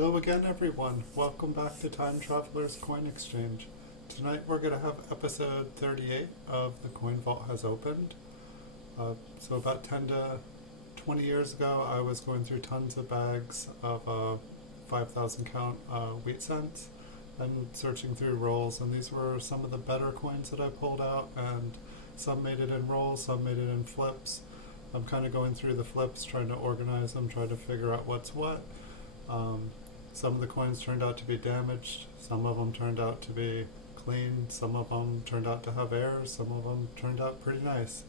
Hello again, everyone. Welcome back to Time Traveler's Coin Exchange. Tonight we're going to have episode 38 of The Coin Vault Has Opened. So about 10 to 20 years ago, I was going through tons of bags of 5,000 count wheat cents and searching through rolls, and these were some of the better coins that I pulled out, and some made it in rolls, some made it in flips. I'm kind of going through the flips, trying to organize them, trying to figure out what's what. Some of the coins turned out to be damaged, some of them turned out to be clean, some of them turned out to have errors, some of them turned out pretty nice.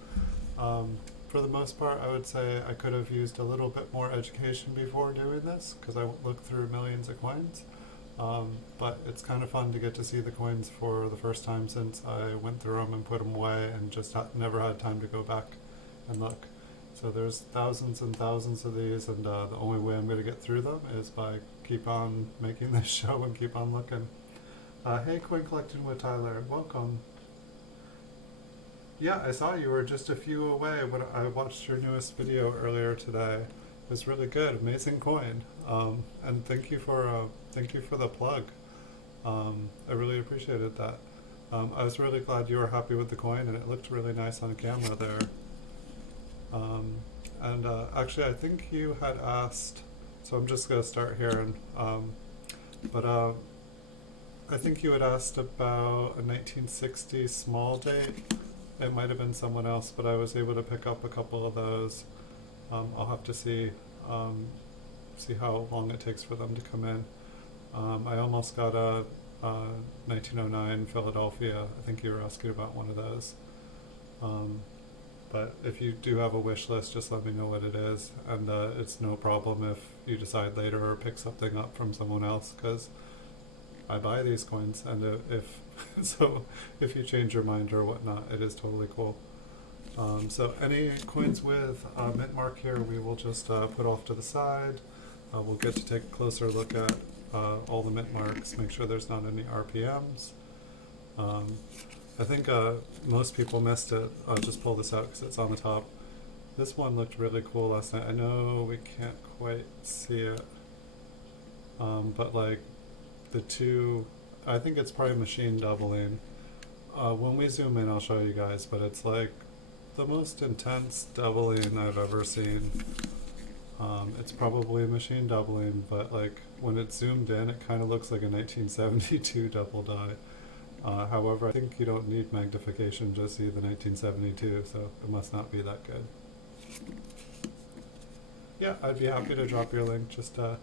For the most part, I would say I could have used a little bit more education before doing this, because I looked through millions of coins. But it's kind of fun to get to see the coins for the first time since I went through them and put them away and just never had time to go back and look. So there's thousands and thousands of these, and the only way I'm going to get through them is by keep on making this show and keep on looking. Hey, Coin Collecting with Tyler, welcome. Yeah, I saw you were just a few away when I watched your newest video earlier today. It was really good, amazing coin, and thank you for the plug. I really appreciated that. I was really glad you were happy with the coin, and it looked really nice on camera there. Actually, I think you had asked, so I'm just going to start here, I think you had asked about a 1960 small date. It might have been someone else, but I was able to pick up a couple of those. I'll have to see how long it takes for them to come in. I almost got a 1909 Philadelphia. I think you were asking about one of those. But if you do have a wish list, just let me know what it is, and it's no problem if you decide later or pick something up from someone else, because I buy these coins, and if you change your mind or whatnot, it is totally cool. So any coins with mint mark here, we will just put off to the side. We'll get to take a closer look at all the mint marks, make sure there's not any RPMs. I think most people missed it. I'll just pull this out because it's on the top. This one looked really cool last night. I know we can't quite see it, but like the two, I think it's probably machine doubling. When we zoom in, I'll show you guys, but it's like the most intense doubling I've ever seen. It's probably machine doubling, but like when it's zoomed in, it kind of looks like a 1972 double die. However, I think you don't need magnification to see the 1972, so it must not be that good. Yeah, I'd be happy to drop your link. Just here,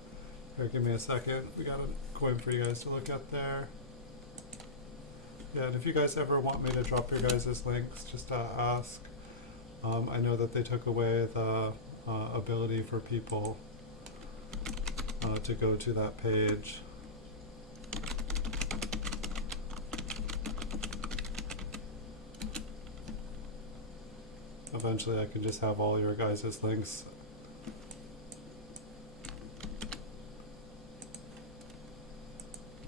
give me a second. We got a coin for you guys to look at there. Yeah, and if you guys ever want me to drop your guys' links, just ask. I know that they took away the ability for people to go to that page. Eventually I can just have all your guys' links.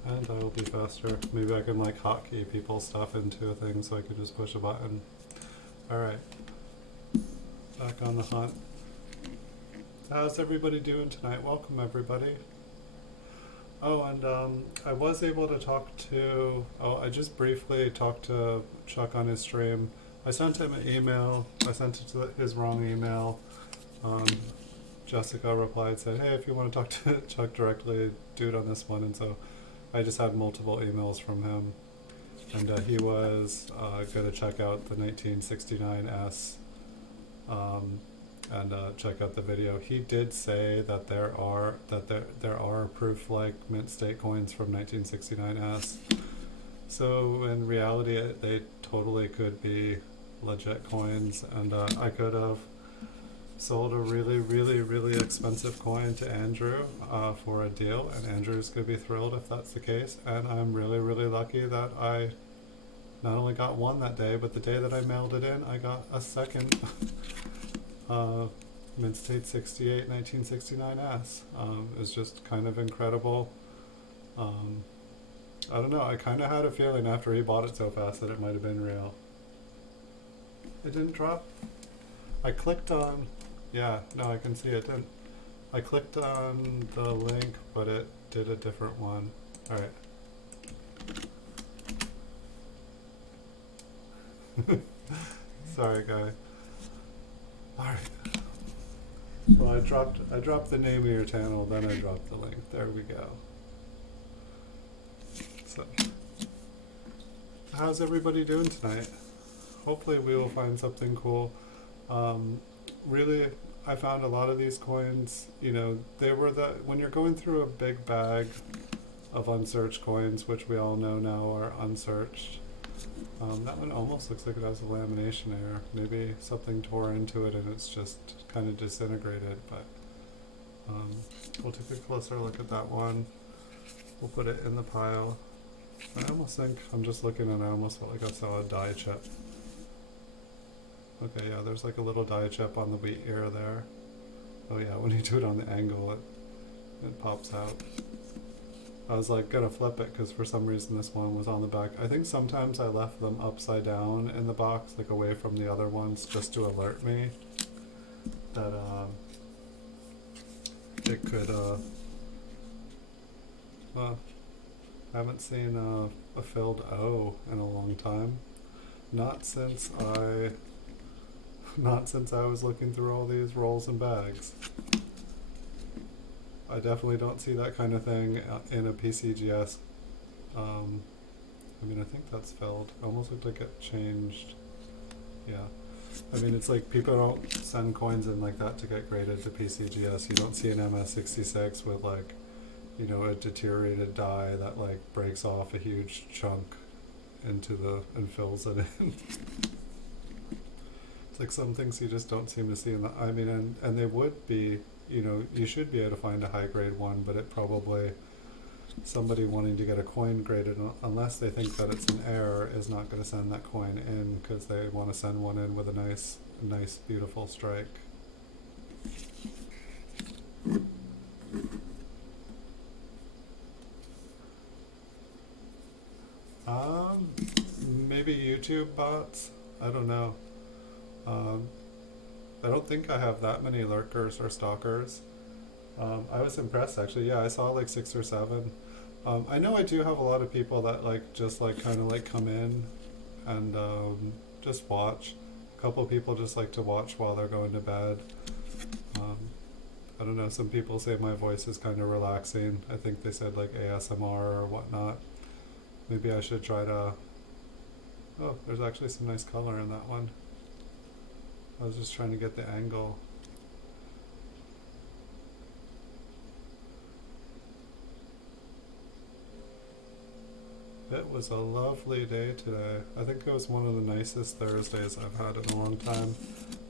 And I will be faster. Maybe I can like hotkey people's stuff into a thing so I can just push a button. Alright. Back on the hunt. How's everybody doing tonight? Welcome everybody. Oh, and I was able to talk to, I just briefly talked to Chuck on his stream. I sent him an email. I sent it to his wrong email. Jessica replied, said, hey, if you want to talk to Chuck directly, do it on this one. And so I just had multiple emails from him. And he was going to check out the 1969S and check out the video. He did say that there are proof like mint state coins from 1969S. So in reality, they totally could be legit coins, and I could have sold a really expensive coin to Andrew for a deal, and Andrew's gonna be thrilled if that's the case. And I'm really lucky that I not only got one that day, but the day that I mailed it in, I got a second mint state 68 1969S. It's just kind of incredible. I don't know, I kind of had a feeling after he bought it so fast that it might have been real. It didn't drop? I clicked on, yeah, no, I can see it didn't. I clicked on the link, but it did a different one. Alright. Sorry, guy. Alright. Well, I dropped the name of your channel, then I dropped the link. There we go. So, how's everybody doing tonight? Hopefully we will find something cool. Really, I found a lot of these coins, you know, they were when you're going through a big bag of unsearched coins, which we all know now are unsearched. That one almost looks like it has a lamination error. Maybe something tore into it and it's just kind of disintegrated, but we'll take a closer look at that one. We'll put it in the pile. I almost think, I'm just looking and I almost felt like I saw a die chip. Okay, yeah, there's like a little die chip on the wheat ear there. Oh yeah, when you do it on the angle, it pops out. I was like gonna flip it because for some reason this one was on the back. I think sometimes I left them upside down in the box, like away from the other ones, just to alert me that it could I haven't seen a filled O in a long time. Not since I was looking through all these rolls and bags. I definitely don't see that kind of thing in a PCGS. I mean, I think that's filled. Almost looked like it changed. Yeah. I mean, it's like people don't send coins in like that to get graded to PCGS. You don't see an MS66 with like, you know, a deteriorated die that like breaks off a huge chunk into and fills it in. It's like some things you just don't seem to see in the, I mean, and they would be, you know, you should be able to find a high grade one, but it probably, somebody wanting to get a coin graded, unless they think that it's an error, is not going to send that coin in because they want to send one in with a nice, beautiful strike. Maybe YouTube bots? I don't know. I don't think I have that many lurkers or stalkers. I was impressed actually. Yeah, I saw like 6 or 7. I know I do have a lot of people that like just like kind of like come in and just watch. A couple people just like to watch while they're going to bed. I don't know, some people say my voice is kind of relaxing. I think they said like ASMR or whatnot. Maybe I should try to... Oh, there's actually some nice color in that one. I was just trying to get the angle. It was a lovely day today. I think it was one of the nicest Thursdays I've had in a long time.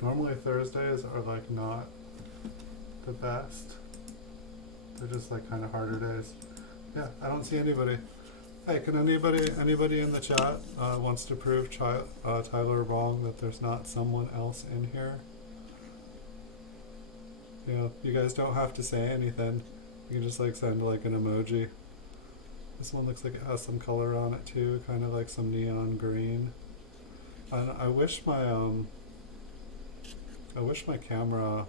Normally Thursdays are like not the best. They're just like kind of harder days. Yeah, I don't see anybody. Hey, can anybody in the chat wants to prove Tyler wrong that there's not someone else in here? You know, you guys don't have to say anything. You can just like send like an emoji. This one looks like it has some color on it too, kind of like some neon green. And I wish my camera,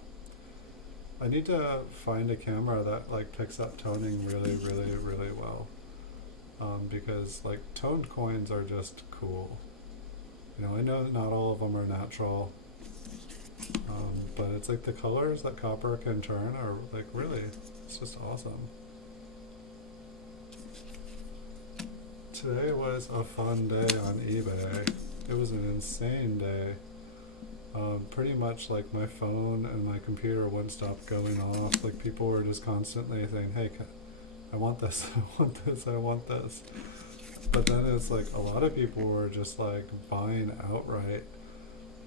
I need to find a camera that like picks up toning really well. Because like toned coins are just cool. You know, I know that not all of them are natural, but it's like the colors that copper can turn are like really, it's just awesome. Today was a fun day on eBay. It was an insane day. Pretty much like my phone and my computer wouldn't stop going off. Like people were just constantly saying, hey, I want this, I want this, I want this. But then it's like a lot of people were just like buying outright.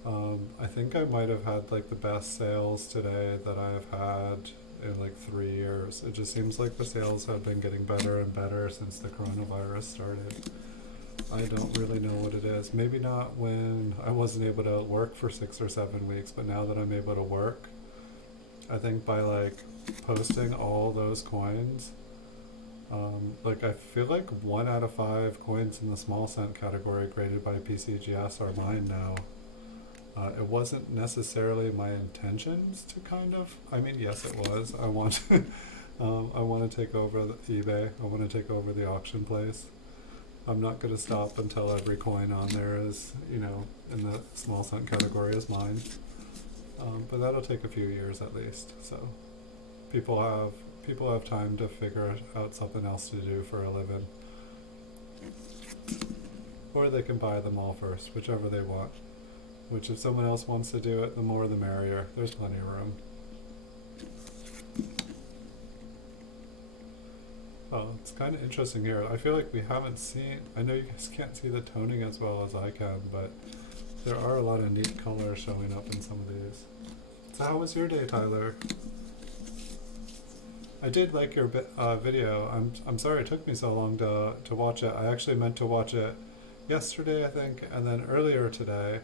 I think I might have had like the best sales today that I've had in like 3 years. It just seems like the sales have been getting better and better since the coronavirus started. I don't really know what it is. Maybe not when I wasn't able to work for 6 or 7 weeks, but now that I'm able to work, I think by like posting all those coins, like I feel like 1 out of 5 coins in the small cent category graded by PCGS are mine now. It wasn't necessarily my intentions to kind of, I mean, yes it was. I want I want to take over eBay. I want to take over the auction place. I'm not going to stop until every coin on there is, you know, in the small cent category is mine. But that'll take a few years at least. So people have time to figure out something else to do for a living. Or they can buy them all first, whichever they want. Which if someone else wants to do it, the more the merrier. There's plenty of room. Oh, it's kind of interesting here. I feel like we haven't seen, I know you guys can't see the toning as well as I can, but there are a lot of neat colors showing up in some of these. So how was your day, Tyler? I did like your video. I'm sorry it took me so long to watch it. I actually meant to watch it yesterday, I think, and then earlier today.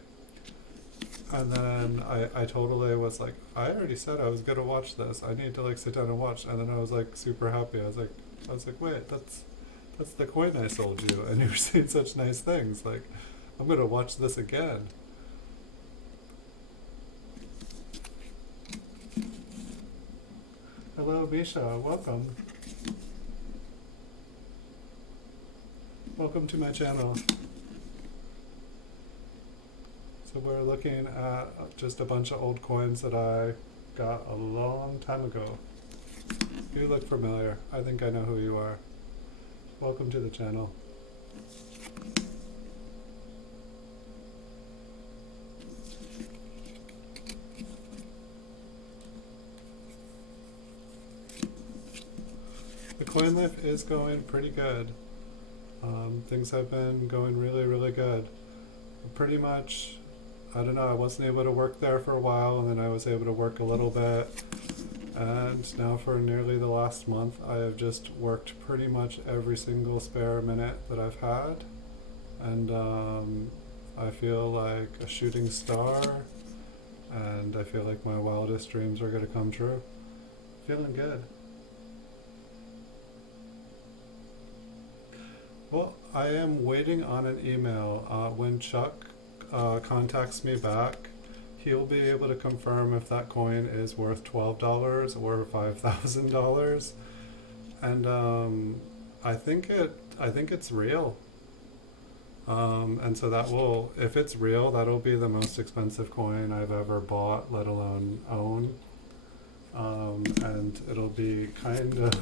And then I totally was like, I already said I was gonna watch this. I need to like sit down and watch. And then I was like super happy. I was like, wait, that's the coin I sold you, and you were saying such nice things. Like, I'm gonna watch this again. Hello, Misha. Welcome. Welcome to my channel. So we're looking at just a bunch of old coins that I got a long time ago. You look familiar. I think I know who you are. Welcome to the channel. The coin life is going pretty good. Things have been going really, really good. Pretty much, I don't know, I wasn't able to work there for a while, and then I was able to work a little bit. And now for nearly the last month, I have just worked pretty much every single spare minute that I've had. And I feel like a shooting star, and I feel like my wildest dreams are going to come true. Feeling good. Well, I am waiting on an email. When Chuck contacts me back, he'll be able to confirm if that coin is worth $12 or $5,000. And I think it's real. And so that will, if it's real, that'll be the most expensive coin I've ever bought, let alone own. And it'll be kind of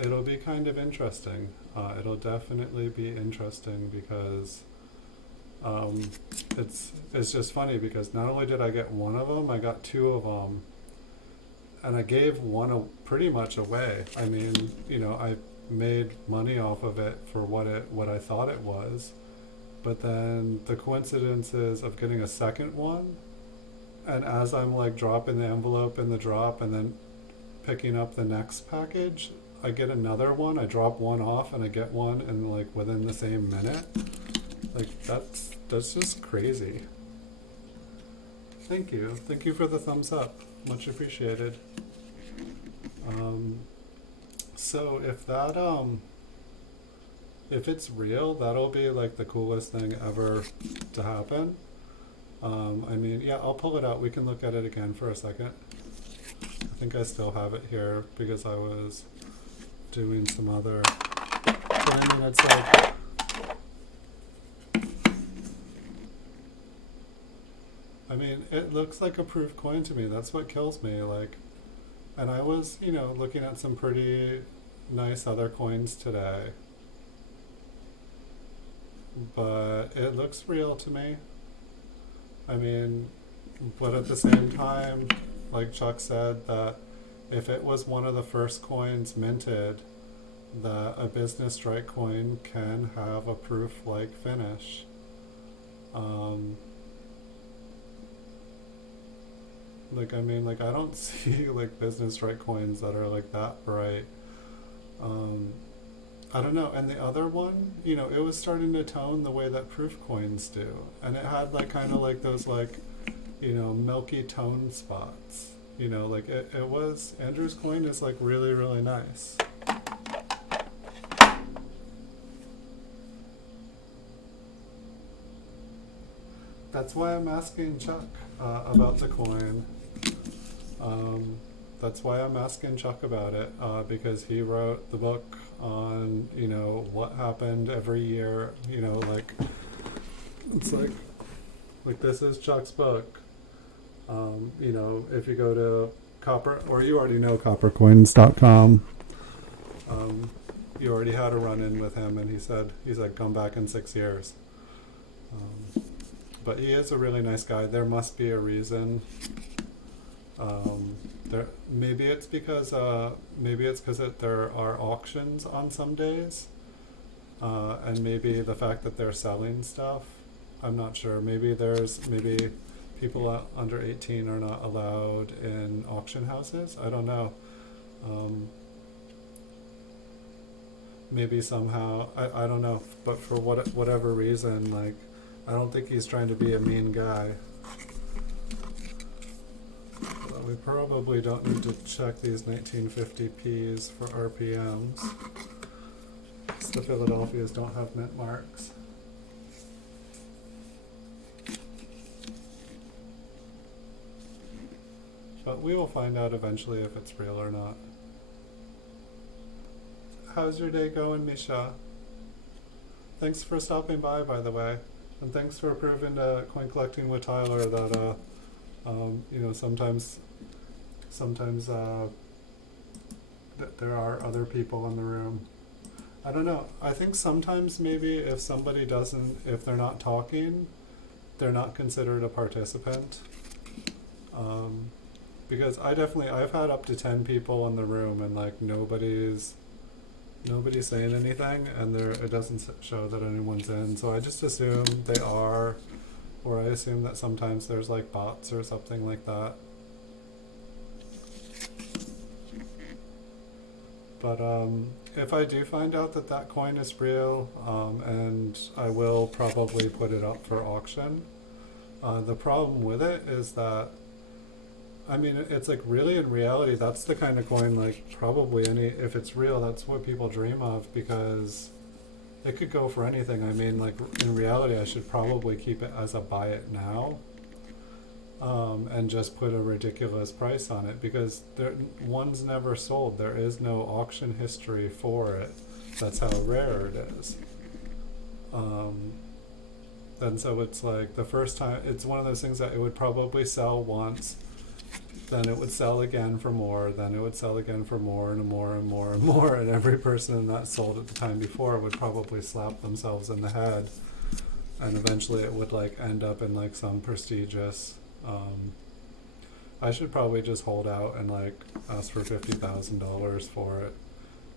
it'll be kind of interesting. It'll definitely be interesting because it's just funny because not only did I get one of them, I got two of them, and I gave one pretty much away. I mean, you know, I made money off of it for what I thought it was, but then the coincidences of getting a second one, and as I'm like dropping the envelope in the drop and then picking up the next package, I get another one, I drop one off, and I get one in like within the same minute. Like that's just crazy. Thank you for the thumbs up, much appreciated. So if that if it's real, that'll be like the coolest thing ever to happen. I mean, yeah, I'll pull it out. We can look at it again for a second. I think I still have it here because I was doing some other. But I mean, it's like, I mean, it looks like a proof coin to me. That's what kills me. Like, and I was, you know, looking at some pretty nice other coins today, but it looks real to me. I mean, but at the same time, like Chuck said, that if it was one of the first coins minted, that a business strike coin can have a proof-like finish. Like, I mean, like, I don't see like business strike coins that are like that bright. I don't know. And the other one, you know, it was starting to tone the way that proof coins do, and it had like kind of like those like, you know, milky tone spots. You know, like it was, Andrew's coin is like really, really nice. That's why I'm asking Chuck about the coin. that's why I'm asking Chuck about it, because he wrote the book on, you know, what happened every year, you know, like, it's like this is Chuck's book. You know, if you go to copper, or you already know coppercoins.com, you already had a run-in with him, and he's like, come back in 6 years. But he is a really nice guy. There must be a reason. Maybe it's because there are auctions on some days, and maybe the fact that they're selling stuff. I'm not sure. Maybe people under 18 are not allowed in auction houses. I don't know. Maybe somehow, I don't know. But for whatever reason, like, I don't think he's trying to be a mean guy. We probably don't need to check these 1950Ps for RPMs. The Philadelphias don't have mint marks. But we will find out eventually if it's real or not. How's your day going, Misha? Thanks for stopping by the way. And thanks for proving to Coin Collecting with Tyler that, you know, sometimes that there are other people in the room. I don't know. I think sometimes maybe if somebody if they're not talking, they're not considered a participant. Because I've had up to 10 people in the room, and like nobody's saying anything, and it doesn't show that anyone's in. So I just assume they are, or I assume that sometimes there's like bots or something like that. But if I do find out that coin is real, and I will probably put it up for auction. The problem with it is that, I mean, it's like really in reality, that's the kind of coin, like probably if it's real, that's what people dream of, because it could go for anything. I mean, like in reality, I should probably keep it as a buy it now, and just put a ridiculous price on it, because one's never sold. There is no auction history for it. That's how rare it is. And so it's like the first time, it's one of those things that it would probably sell once, then it would sell again for more, then it would sell again for more and more and more and more, and every person that sold at the time before would probably slap themselves in the head, and eventually it would like end up in like some prestigious, I should probably just hold out and like ask for $50,000 for it,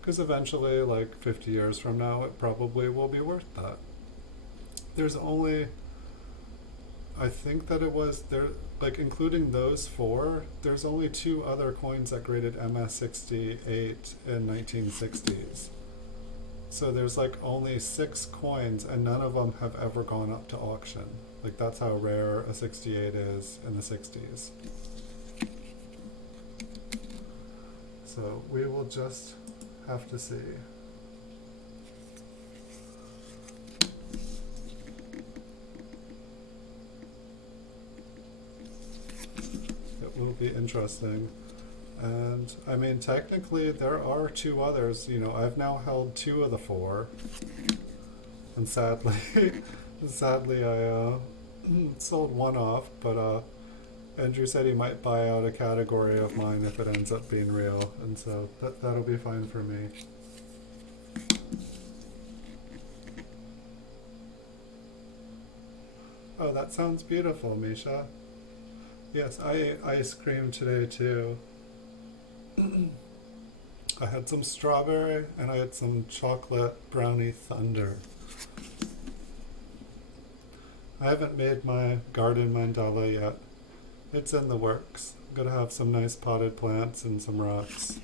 because eventually, like 50 years from now, it probably will be worth that. There's only, I think that it was there, like including those four, there's only 2 other coins that graded MS68 in 1960s. So there's like only 6 coins, and none of them have ever gone up to auction. Like that's how rare a 68 is in the 60s. So we will just have to see. Will be interesting. And I mean, technically there are 2 others. You know, I've now held 2 of the 4, and sadly I sold one off, but Andrew said he might buy out a category of mine if it ends up being real, and so that'll be fine for me. Oh, that sounds beautiful, Misha. Yes, I ate ice cream today too. I had some strawberry and I had some chocolate brownie thunder. I haven't made my garden mandala yet. It's in the works. I'm gonna have some nice potted plants and some rocks.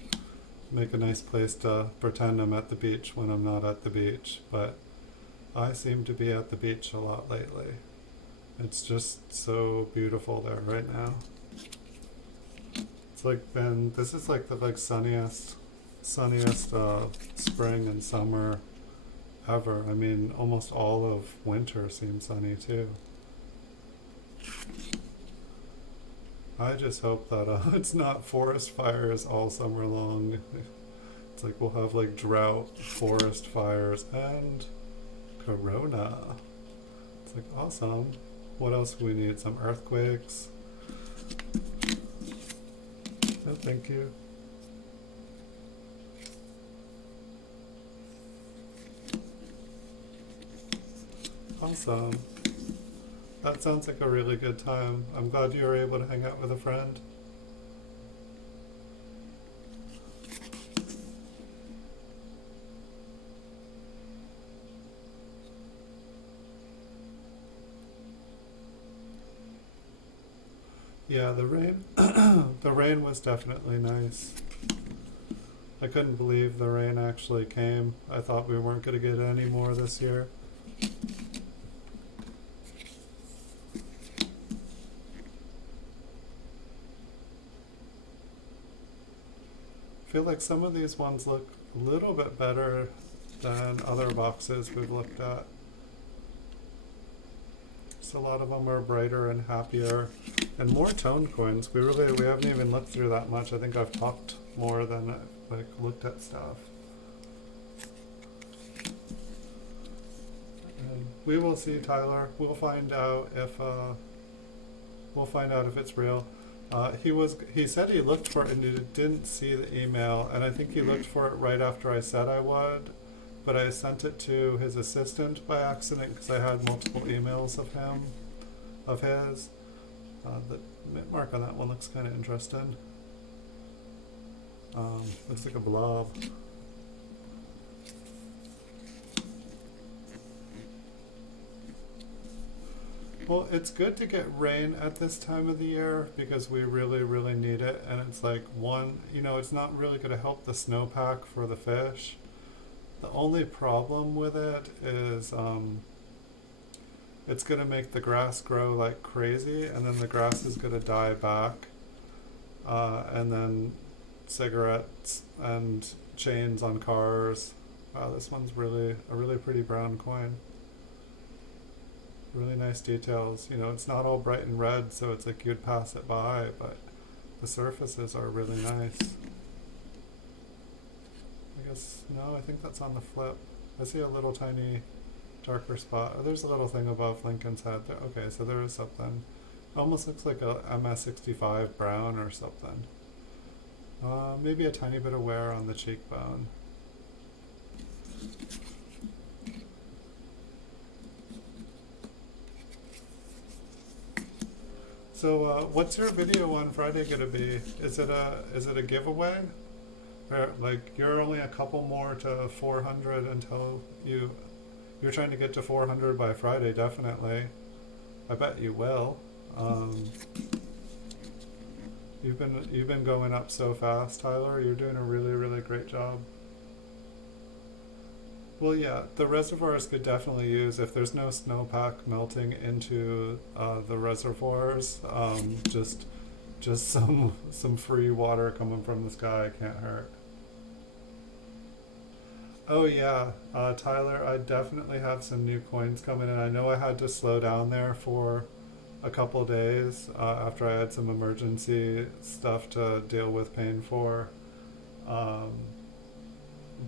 Make a nice place to pretend I'm at the beach when I'm not at the beach, but I seem to be at the beach a lot lately. It's just so beautiful there right now. It's like this is like the sunniest spring and summer ever. I mean, almost all of winter seems sunny too. I just hope that it's not forest fires all summer long. It's like we'll have like drought, forest fires, and corona. It's like awesome. What else do we need? Some earthquakes. No, thank you. Awesome. That sounds like a really good time. I'm glad you were able to hang out with a friend. Yeah, the rain the rain was definitely nice. I couldn't believe the rain actually came. I thought we weren't going to get any more this year. I feel like some of these ones look a little bit better than other boxes we've looked at. So a lot of them are brighter and happier and more toned coins. We haven't even looked through that much. I think I've talked more than like looked at stuff. And we will see, Tyler. We'll find out if it's real. He said he looked for it and he didn't see the email, and I think he looked for it right after I said I would, but I sent it to his assistant by accident because I had multiple emails of his. The mint mark on that one looks kind of interesting. Looks like a blob. Well, it's good to get rain at this time of the year because we really, really need it. And it's like it's not really going to help the snowpack for the fish. The only problem with it is it's going to make the grass grow like crazy, and then the grass is going to die back. And then cigarettes and chains on cars. Wow, this one's a really pretty brown coin. Really nice details. It's not all bright and red, so it's like you'd pass it by, but the surfaces are really nice. I guess, no, I think that's on the flip. I see a little tiny darker spot. Oh, there's a little thing above Lincoln's head there. Okay, so there is something. Almost looks like a MS65 brown or something. Maybe a tiny bit of wear on the cheekbone. So, what's your video on Friday gonna be? Is it a giveaway? Or, like, you're only a couple more to 400 until you're trying to get to 400 by Friday, definitely. I bet you will. You've been going up so fast, Tyler. You're doing a really, really great job. Well, yeah, the reservoirs could definitely use, if there's no snowpack melting into the reservoirs, just some free water coming from the sky can't hurt. Oh yeah, Tyler, I definitely have some new coins coming in. I know I had to slow down there for a couple days after I had some emergency stuff to deal with paying for, um,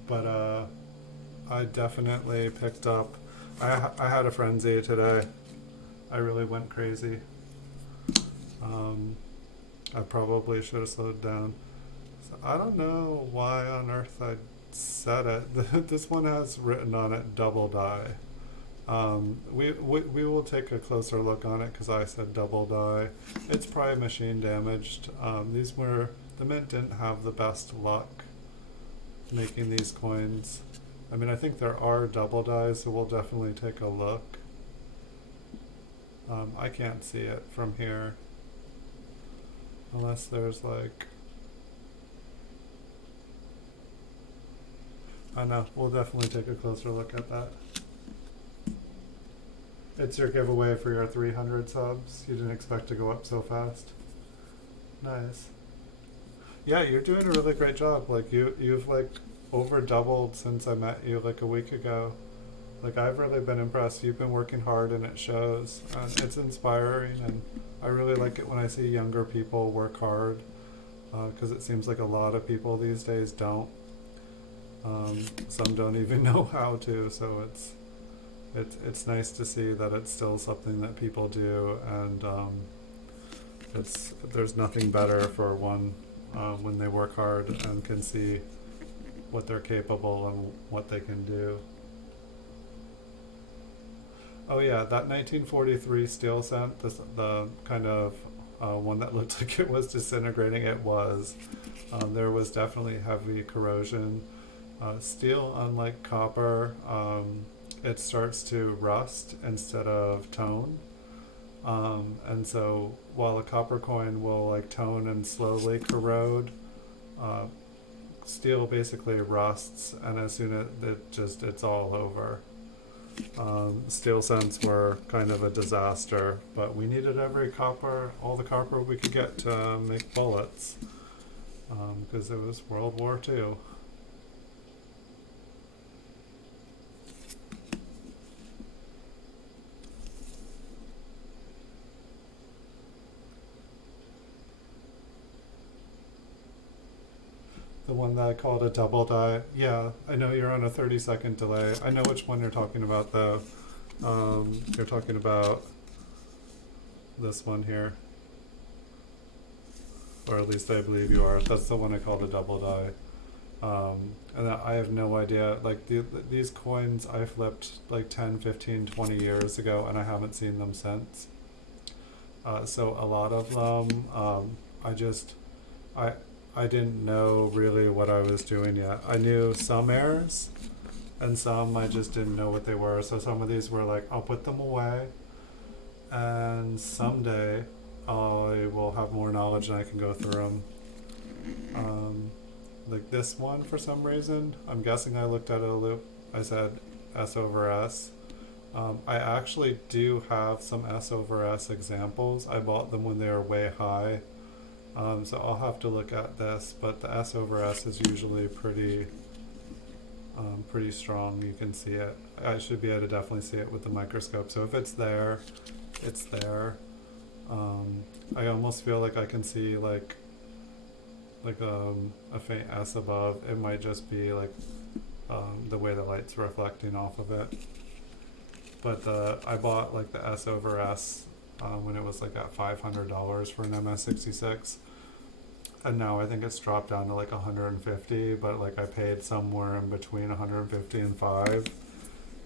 but I definitely picked up. I had a frenzy today. I really went crazy. I probably should have slowed down. So I don't know why on earth I said it. This one has written on it double die. We will take a closer look on it because I said double die. It's probably machine damaged. The mint didn't have the best luck making these coins. I mean, I think there are double dies, so we'll definitely take a look. I can't see it from here. Unless there's like... I know, we'll definitely take a closer look at that. It's your giveaway for your 300 subs. You didn't expect to go up so fast. Nice. Yeah, you're doing a really great job. Like, you've like over doubled since I met you like a week ago. Like, I've really been impressed. You've been working hard and it shows. And it's inspiring, and I really like it when I see younger people work hard, because it seems like a lot of people these days don't. Some don't even know how to, so it's nice to see that it's still something that people do, and there's nothing better for one when they work hard and can see what they're capable and what they can do. Oh yeah, that 1943 steel cent, the kind of one that looked like it was disintegrating, it was. There was definitely heavy corrosion. Steel, unlike copper, it starts to rust instead of tone. And so while a copper coin will like tone and slowly corrode, steel basically rusts, and as soon as it's all over. Steel cents were kind of a disaster, but we needed all the copper we could get to make bullets, because it was World War II. The one that I called a double die. Yeah, I know you're on a 30-second delay. I know which one you're talking about, though. You're talking about this one here. Or at least I believe you are. That's the one I called a double die. And I have no idea. Like, these coins I flipped like 10, 15, 20 years ago, and I haven't seen them since. So a lot of them, I didn't know really what I was doing yet. I knew some errors, and some I just didn't know what they were. So some of these were like, I'll put them away, and someday I will have more knowledge and I can go through them. Like this one, for some reason, I'm guessing I looked at a loop. I said S over S. I actually do have some S over S examples. I bought them when they were way high. So I'll have to look at this, but the S over S is usually pretty strong. You can see it. I should be able to definitely see it with the microscope. So if it's there, it's there. I almost feel like I can see like a faint S above. It might just be like the way the light's reflecting off of it. But I bought like the S over S when it was like at $500 for an MS66. And now I think it's dropped down to like 150, but like I paid somewhere in between 150 and 5.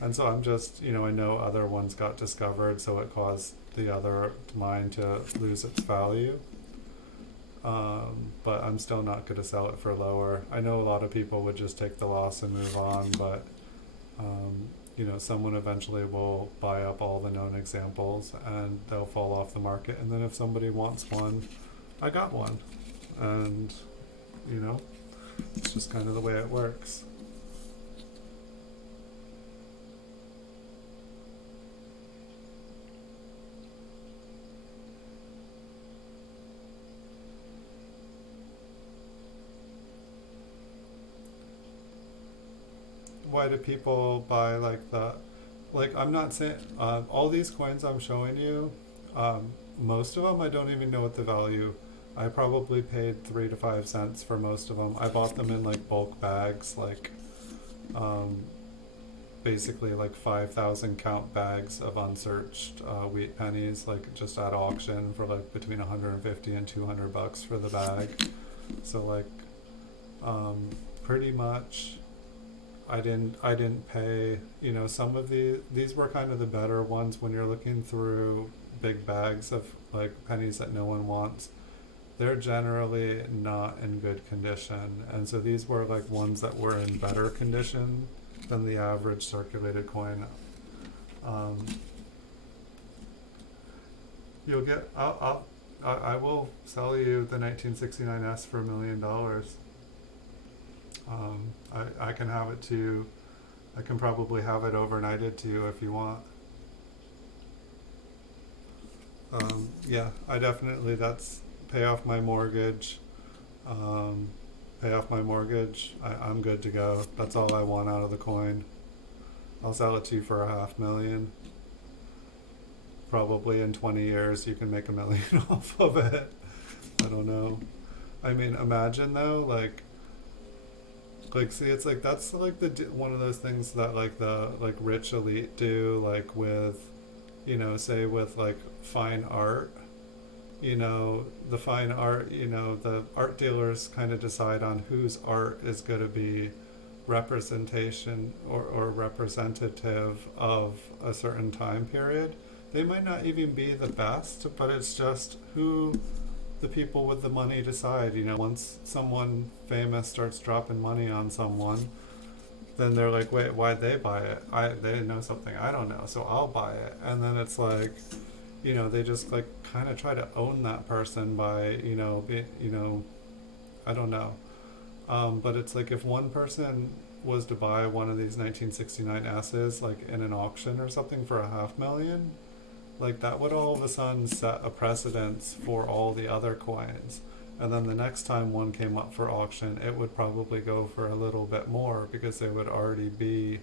And so I'm just, I know other ones got discovered, so it caused the other mine to lose its value. But I'm still not going to sell it for lower. I know a lot of people would just take the loss and move on, but someone eventually will buy up all the known examples and they'll fall off the market. And then if somebody wants one, I got one. And, it's just kind of the way it works. Why do people buy I'm not saying, all these coins I'm showing you, most of them I don't even know what the value. I probably paid 3 to 5 cents for most of them. I bought them in like bulk bags, basically like 5,000 count bags of unsearched wheat pennies, like just at auction for like between 150 and $200 for the bag. So pretty much I didn't pay, some of these were kind of the better ones when you're looking through big bags of like pennies that no one wants. They're generally not in good condition. And so these were like ones that were in better condition than the average circulated coin. You'll get, I will sell you the 1969S for $1 million. I can have it to you. I can probably have it overnighted to you if you want. Yeah, I definitely, that's pay off my mortgage. I'm good to go. That's all I want out of the coin. I'll sell it to you for $500,000. Probably in 20 years you can make $1 million off of it. I don't know. I mean, imagine though, like see, it's like that's like one of those things that like the like rich elite do, like with, say with like fine art. The fine art, the art dealers kind of decide on whose art is going to be representation or representative of a certain time period. They might not even be the best, but it's just who the people with the money decide. Once someone famous starts dropping money on someone, then they're like, wait, why'd they buy it? They know something I don't know, so I'll buy it. And then it's like, they just like kind of try to own that person by, I don't know. But it's like if one person was to buy one of these 1969 S's like in an auction or something for $500,000, like that would all of a sudden set a precedence for all the other coins. And then the next time one came up for auction, it would probably go for a little bit more because they would already be.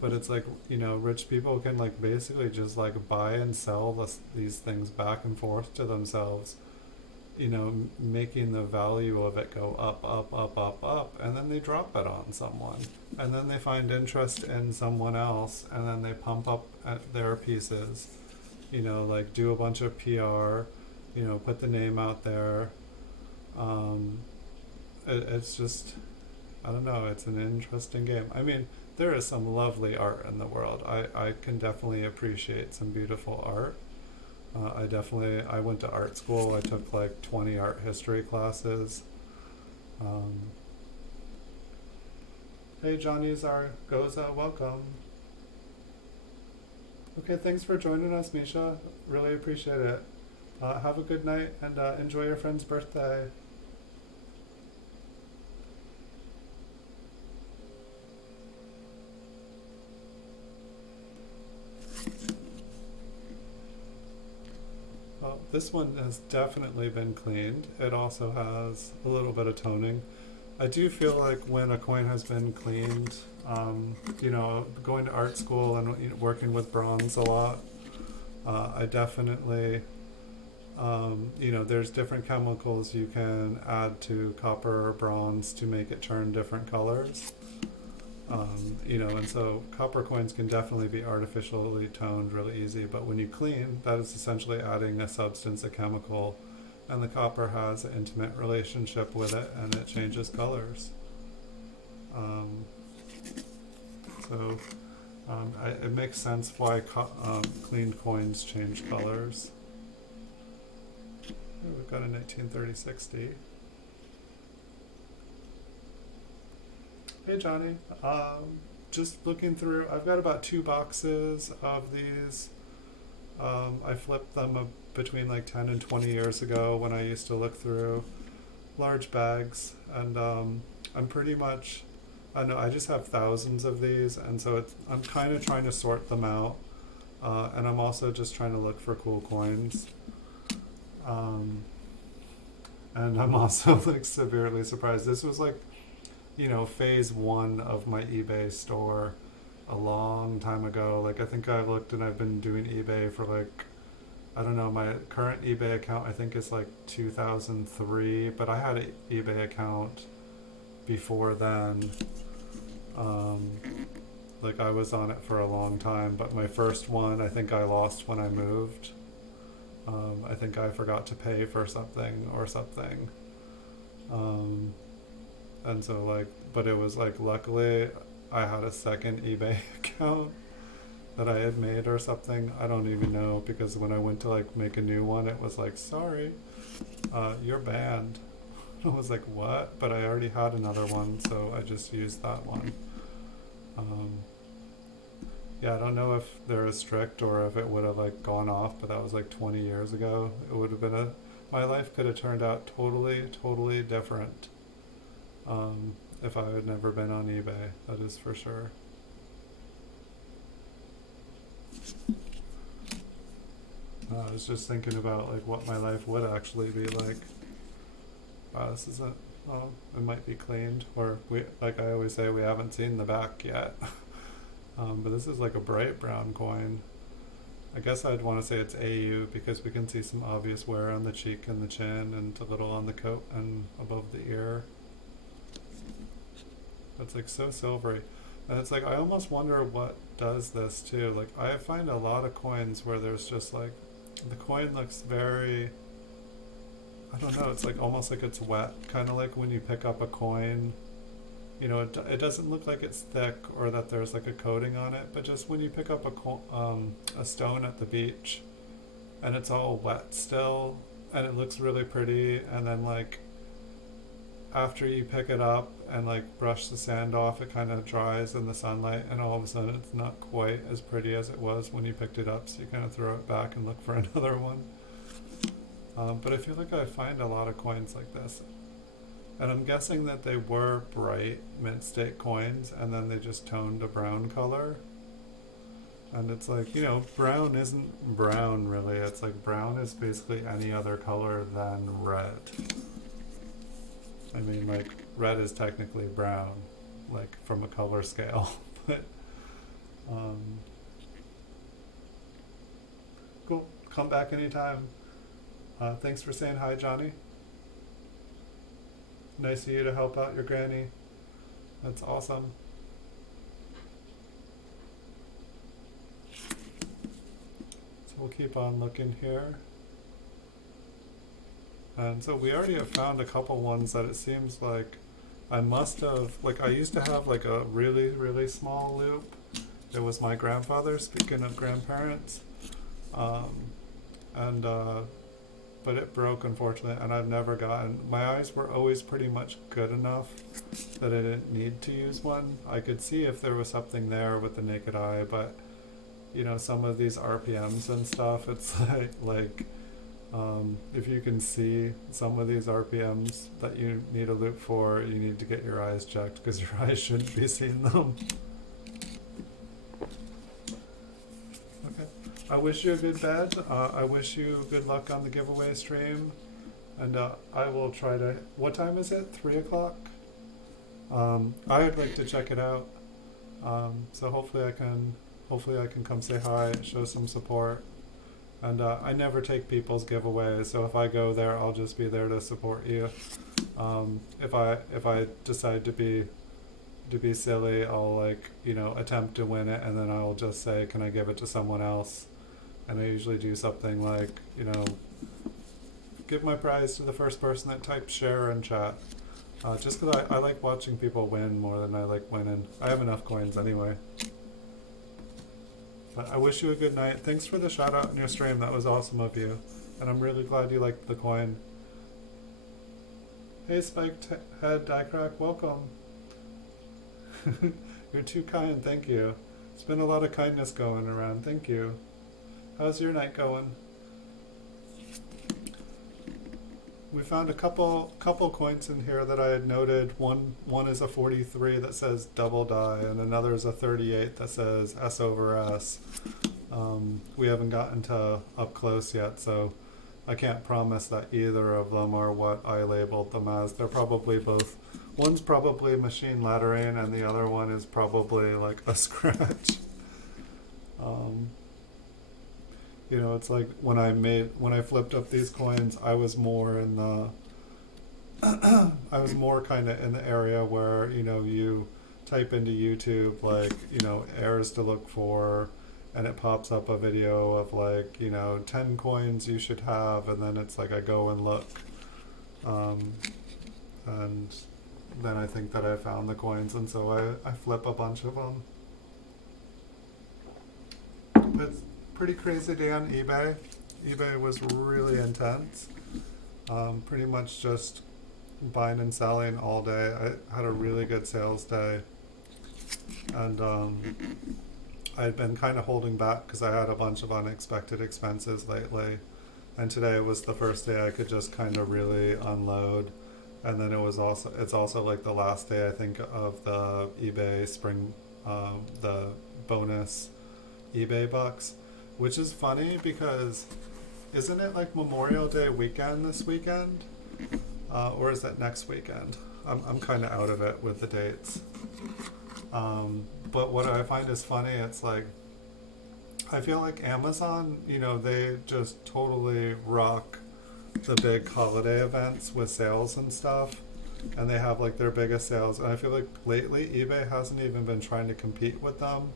But it's like, rich people can like basically just like buy and sell these things back and forth to themselves, making the value of it go up, up, up, up, up, and then they drop it on someone. And then they find interest in someone else, and then they pump up at their pieces, like do a bunch of PR, put the name out there. It's just, I don't know, it's an interesting game. I mean, there is some lovely art in the world. I can definitely appreciate some beautiful art. I went to art school. I took like 20 art history classes. Hey, Johnny Zaragoza, welcome. Okay, thanks for joining us, Misha. Really appreciate it. Have a good night and enjoy your friend's birthday. Well, this one has definitely been cleaned. It also has a little bit of toning. I do feel like when a coin has been cleaned, going to art school and working with bronze a lot, I definitely, there's different chemicals you can add to copper or bronze to make it turn different colors. And so copper coins can definitely be artificially toned really easy, but when you clean, that is essentially adding a substance, a chemical, and the copper has an intimate relationship with it, and it changes colors. It makes sense why cleaned coins change colors. Here we've got a 1930-60. Hey Johnny, just looking through, I've got about 2 boxes of these. I flipped them between like 10 and 20 years ago when I used to look through large bags, and I'm pretty much, I know I just have thousands of these, and so I'm kind of trying to sort them out, and I'm also just trying to look for cool coins. And I'm also like severely surprised. This was like, phase 1 of my eBay store a long time ago. Like I think I looked and I've been doing eBay for like, I don't know, my current eBay account I think is like 2003, but I had an eBay account before then. Like I was on it for a long time, but my first one I think I lost when I moved. I think I forgot to pay for something or something. And so like, but it was like, luckily I had a second eBay account that I had made or something. I don't even know, because when I went to like make a new one, it was like, sorry, you're banned. I was like, what? But I already had another one, so I just used that one. Yeah, I don't know if they're as strict or if it would have like gone off, but that was like 20 years ago. It would have been my life could have turned out totally different. If I had never been on eBay, that is for sure. I was just thinking about like what my life would actually be like. Wow, this isn't, well, it might be cleaned, or like I always say, we haven't seen the back yet. But this is like a bright brown coin. I guess I'd want to say it's AU because we can see some obvious wear on the cheek and the chin and a little on the coat and above the ear. It's like so silvery. And it's like, I almost wonder what does this too. Like, I find a lot of coins where there's just like, the coin looks very, I don't know, it's like almost like it's wet. Kind of like when you pick up a coin, you know, it doesn't look like it's thick or that there's like a coating on it, but just when you pick up a stone at the beach and it's all wet still and it looks really pretty, and then like after you pick it up and like brush the sand off, it kind of dries in the sunlight, and all of a sudden it's not quite as pretty as it was when you picked it up, so you kind of throw it back and look for another one. But I feel like I find a lot of coins like this, and I'm guessing that they were bright mint state coins and then they just toned a brown color. And it's like, you know, brown isn't brown really. It's like brown is basically any other color than red. I mean, like, red is technically brown, like, from a color scale, but, cool, come back anytime. Thanks for saying hi, Johnny. Nice of you to help out your granny. That's awesome. So we'll keep on looking here. And so we already have found a couple ones that it seems like I must have, like I used to have like a really, really small loop. It was my grandfather, speaking of grandparents. But it broke unfortunately, and I've never gotten, my eyes were always pretty much good enough that I didn't need to use one. I could see if there was something there with the naked eye, but you know, some of these RPMs and stuff, it's like if you can see some of these RPMs that you need a loop for, you need to get your eyes checked because your eyes shouldn't be seeing them. Okay. I wish you a good bed. I wish you good luck on the giveaway stream. And I will try to, what time is it? 3 o'clock? I would like to check it out. So hopefully I can come say hi, show some support. And I never take people's giveaways, so if I go there, I'll just be there to support you. If I decide to be silly, I'll like, you know, attempt to win it, and then I'll just say, can I give it to someone else? And I usually do something like, you know, give my prize to the first person that types share in chat. Just because I like watching people win more than I like winning. I have enough coins anyway. But I wish you a good night. Thanks for the shout out in your stream. That was awesome of you. And I'm really glad you liked the coin. Hey Spiked Head Diecrack, welcome. You're too kind, thank you. It's been a lot of kindness going around, thank you. How's your night going? We found a couple coins in here that I had noted. One is a 43 that says double die, and another is a 38 that says S over S. We haven't gotten to up close yet, so I can't promise that either of them are what I labeled them as. They're probably both. One's probably machine lettering, and the other one is probably like a scratch. You know, it's like when I flipped up these coins, I was more in the I was more kind of in the area where, you know, you type into YouTube like, you know, errors to look for, and it pops up a video of like, you know, 10 coins you should have, and then it's like I go and look, and then I think that I found the coins, and so I flip a bunch of them. It's pretty crazy day on eBay. eBay was really intense. Pretty much just buying and selling all day. I had a really good sales day, and I had been kind of holding back because I had a bunch of unexpected expenses lately, and today was the first day I could just kind of really unload. And then it's also like the last day I think of the eBay spring, the bonus eBay bucks, which is funny because isn't it like Memorial Day weekend this weekend? Or is it next weekend? I'm kind of out of it with the dates. but what I find is funny, it's like, I feel like Amazon, they just totally rock the big holiday events with sales and stuff, and they have like their biggest sales. And I feel like lately eBay hasn't even been trying to compete with them.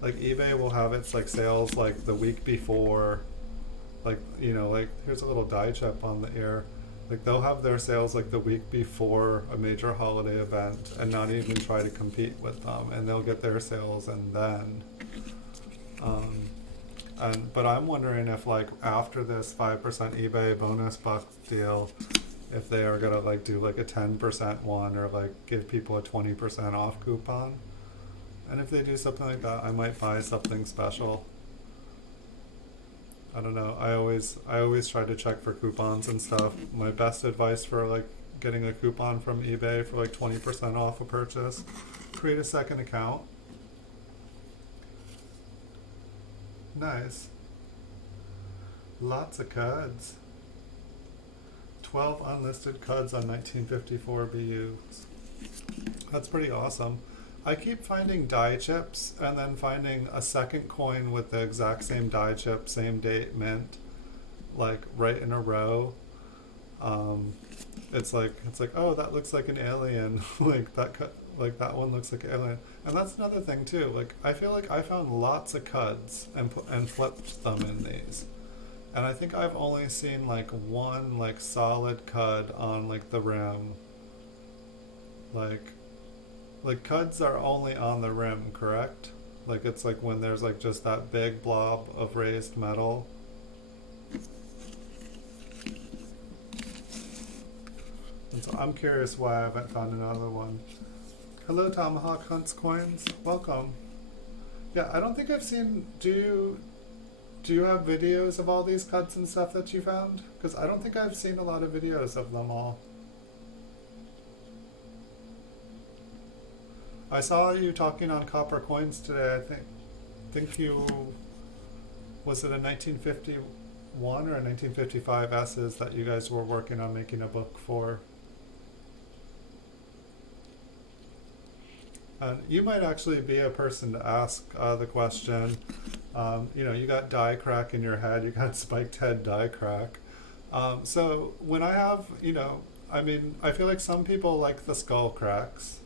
Like eBay will have its like sales like the week before, like like here's a little die chip on the ear. Like they'll have their sales like the week before a major holiday event and not even try to compete with them, and they'll get their sales and then. Um, but I'm wondering if like after this 5% eBay bonus buck deal, if they are gonna like do like a 10% one or like give people a 20% off coupon. And if they do something like that, I might buy something special. I don't know. I always try to check for coupons and stuff. My best advice for like getting a coupon from eBay for like 20% off a purchase: create a second account. Nice. Lots of CUDs. 12 unlisted CUDs on 1954 BUs. That's pretty awesome. I keep finding die chips and then finding a second coin with the exact same die chip, same date, mint, like right in a row. It's like, oh, that looks like an alien. Like that one looks like an alien. And that's another thing too. Like I feel like I found lots of CUDs and flipped them in these. And I think I've only seen like one like solid CUD on like the rim. Like CUDs are only on the rim, correct? Like it's like when there's like just that big blob of raised metal. And so I'm curious why I haven't found another one. Hello, Tomahawk Hunts Coins. Welcome. Yeah, I don't think I've seen. Do you have videos of all these CUDs and stuff that you found? Because I don't think I've seen a lot of videos of them all. I saw you talking on copper coins today. Think you, was it a 1951 or a 1955 S's that you guys were working on making a book for? You might actually be a person to ask the question. You got die crack in your head, you got spiked head die crack. So when I have, I feel like some people like the skull cracks.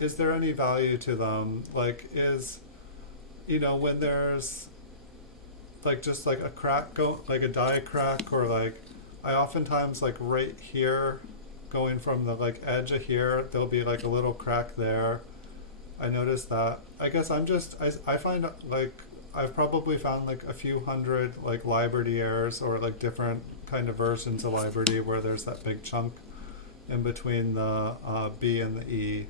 Is there any value to them? Like when there's like just like a crack like a die crack, or like I oftentimes like right here going from the like edge of here, there'll be like a little crack there. I noticed that. I guess I find like I've probably found like a few hundred like Liberty errors or like different kind of versions of Liberty where there's that big chunk in between the B and the E.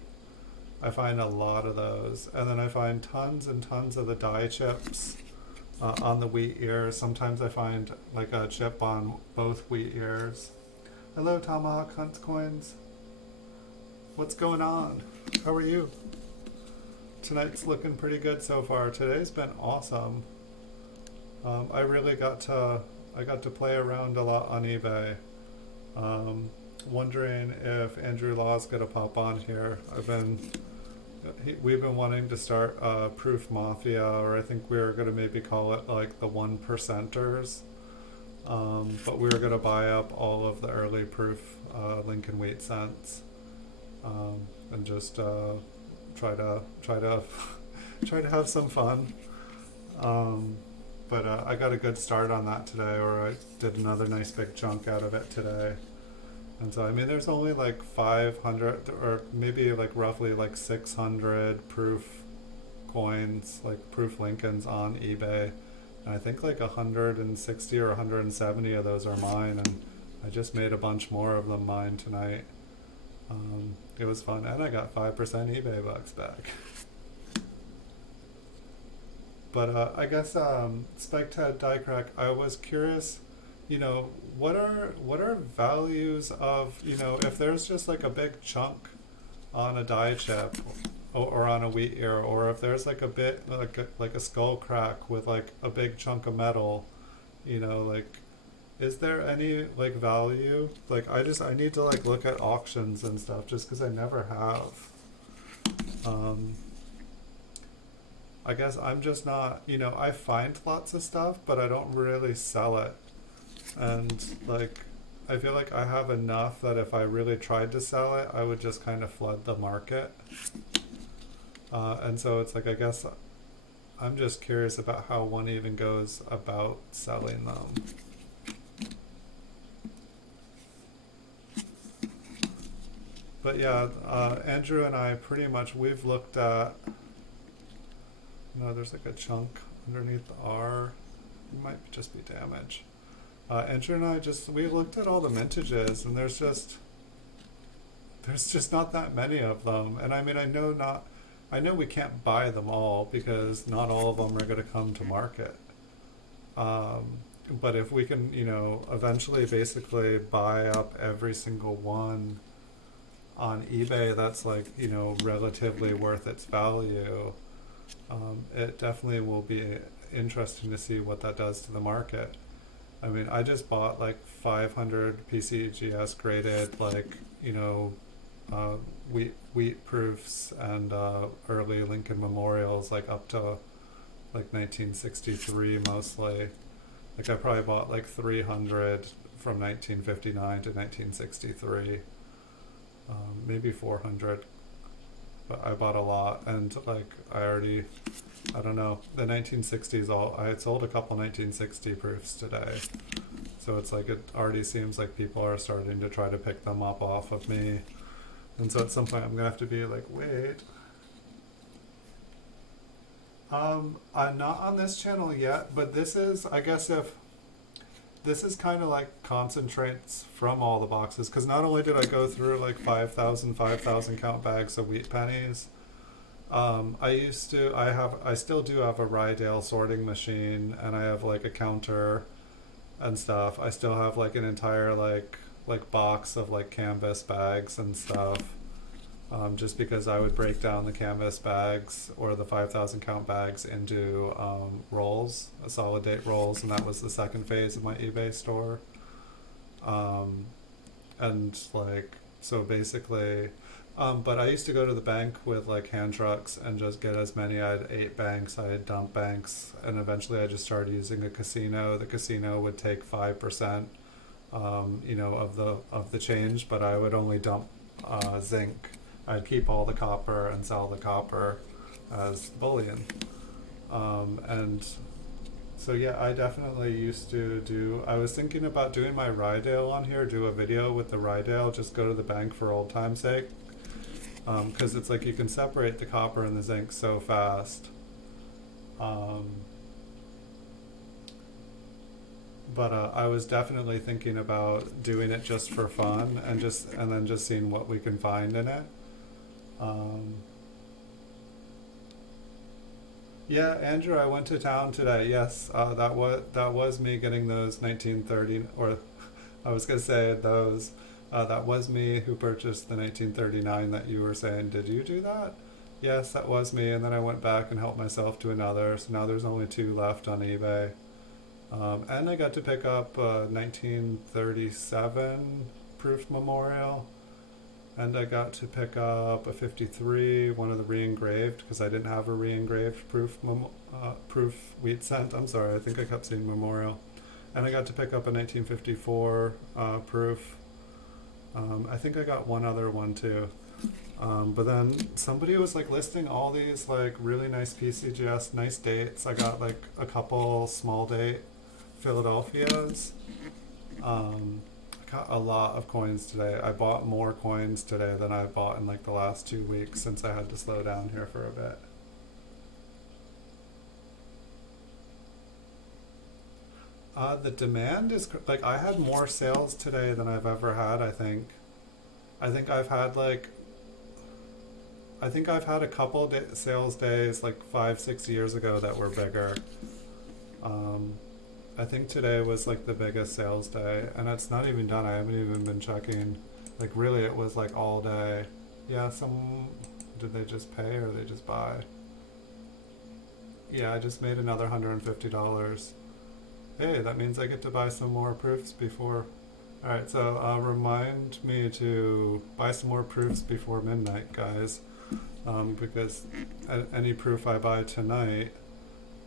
I find a lot of those. And then I find tons and tons of the die chips on the wheat ears. Sometimes I find like a chip on both wheat ears. Hello, Tomahawk Hunts Coins. What's going on? How are you? Tonight's looking pretty good so far. Today's been awesome. I really got to play around a lot on eBay. Wondering if Andrew Law's gonna pop on here. We've been wanting to start Proof Mafia, or I think we were gonna maybe call it like the 1%ers. But we were gonna buy up all of the early Proof Lincoln Wheat cents, and just try to try to have some fun. But I got a good start on that today, or I did another nice big chunk out of it today. And so, there's only like 500, or maybe like roughly like 600 proof coins, like proof Lincolns on eBay. And I think like 160 or 170 of those are mine, and I just made a bunch more of them mine tonight. It was fun, and I got 5% eBay bucks back. But I guess spiked head die crack, I was curious, what are values of, if there's just like a big chunk on a die chip or on a wheat ear, or if there's like a bit like a skull crack with like a big chunk of metal, like is there any like value? Like I need to like look at auctions and stuff just because I never have. Um, I guess I'm just not, I find lots of stuff, but I don't really sell it. And like, I feel like I have enough that if I really tried to sell it, I would just kind of flood the market. And so it's like, I guess I'm just curious about how one even goes about selling them. But yeah, Andrew and I pretty much, we've looked at, there's like a chunk underneath the R. It might just be damage. Andrew and I we looked at all the mintages, and there's just not that many of them. And I mean, I know we can't buy them all because not all of them are going to come to market. But if we can, eventually basically buy up every single one on eBay that's like, relatively worth its value, it definitely will be interesting to see what that does to the market. I mean, I just bought like 500 PCGS graded, like, wheat proofs and early Lincoln memorials, like up to like 1963 mostly. Like I probably bought like 300 from 1959 to 1963, maybe 400. But I bought a lot, and like I don't know, the 1960s, I had sold a couple 1960 proofs today. So it's like, it already seems like people are starting to try to pick them up off of me. And so at some point I'm gonna have to be like, wait. I'm not on this channel yet, but this is, I guess if, this is kind of like concentrates from all the boxes, because not only did I go through like 5,000 count bags of wheat pennies, I still do have a Rydale sorting machine, and I have like a counter and stuff. I still have like an entire like box of like canvas bags and stuff, just because I would break down the canvas bags or the 5,000 count bags into rolls, solid date rolls, and that was the second phase of my eBay store. And like, so basically, but I used to go to the bank with like hand trucks and just get as many. I had 8 banks, I had dump banks, and eventually I just started using a casino. The casino would take 5%, of the change, but I would only dump zinc. I'd keep all the copper and sell the copper as bullion. And so yeah, I definitely used to I was thinking about doing my Rydale on here, do a video with the Rydale, just go to the bank for old time's sake. Because it's like you can separate the copper and the zinc so fast. But I was definitely thinking about doing it just for fun, and then just seeing what we can find in it. Yeah, Andrew, I went to town today. Yes, that was me getting those 1930, or I was gonna say those. That was me who purchased the 1939 that you were saying. Did you do that? Yes, that was me. And then I went back and helped myself to another. So now there's only 2 left on eBay. And I got to pick up a 1937 proof memorial. And I got to pick up a 53, one of the re-engraved, because I didn't have a re-engraved proof wheat cent. I'm sorry, I think I kept saying memorial. And I got to pick up a 1954 proof. I think I got one other one too. But then somebody was like listing all these like really nice PCGS, nice dates. I got like a couple small date Philadelphias. I got a lot of coins today. I bought more coins today than I bought in like the last 2 weeks since I had to slow down here for a bit. The demand is like, I had more sales today than I've ever had. I think I've had a couple sales days like 5-6 years ago that were bigger. I think today was like the biggest sales day, and it's not even done. I haven't even been checking. Like really, it was like all day. Yeah, did they just pay or they just buy? Yeah, I just made another $150. Hey, that means I get to buy some more proofs before. Alright, so remind me to buy some more proofs before midnight, guys. because any proof I buy tonight,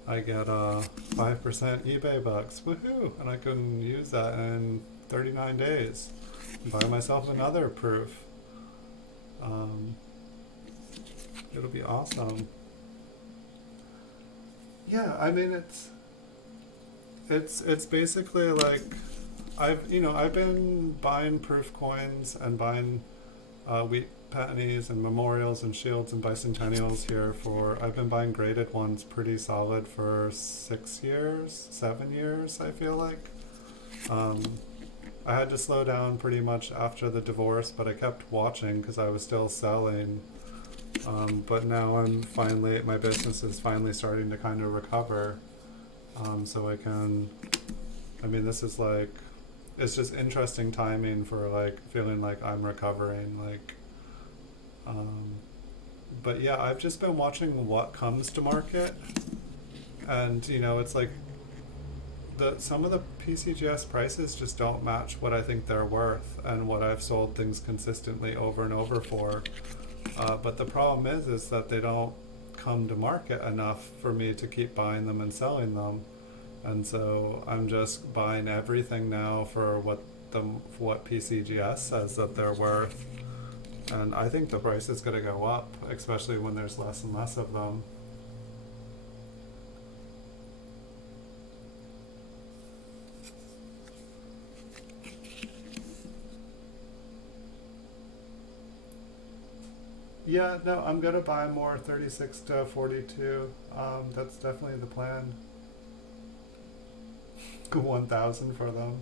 I get 5% eBay bucks. Woohoo! And I can use that in 39 days. Buy myself another proof. It'll be awesome. Yeah, I mean it's basically like I've been buying proof coins and buying wheat pennies and memorials and shields and bicentennials here I've been buying graded ones pretty solid for 6 years, 7 years, I feel like. I had to slow down pretty much after the divorce, but I kept watching because I was still selling. But now my business is finally starting to kind of recover. So this is like, it's just interesting timing for like feeling like I'm recovering, like, but yeah, I've just been watching what comes to market, and it's like some of the PCGS prices just don't match what I think they're worth and what I've sold things consistently over and over for. But the problem is that they don't come to market enough for me to keep buying them and selling them. And so I'm just buying everything now for what PCGS says that they're worth. And I think the price is going to go up, especially when there's less and less of them. Yeah, no, I'm going to buy more 36 to 42. That's definitely the plan. 1,000 for them.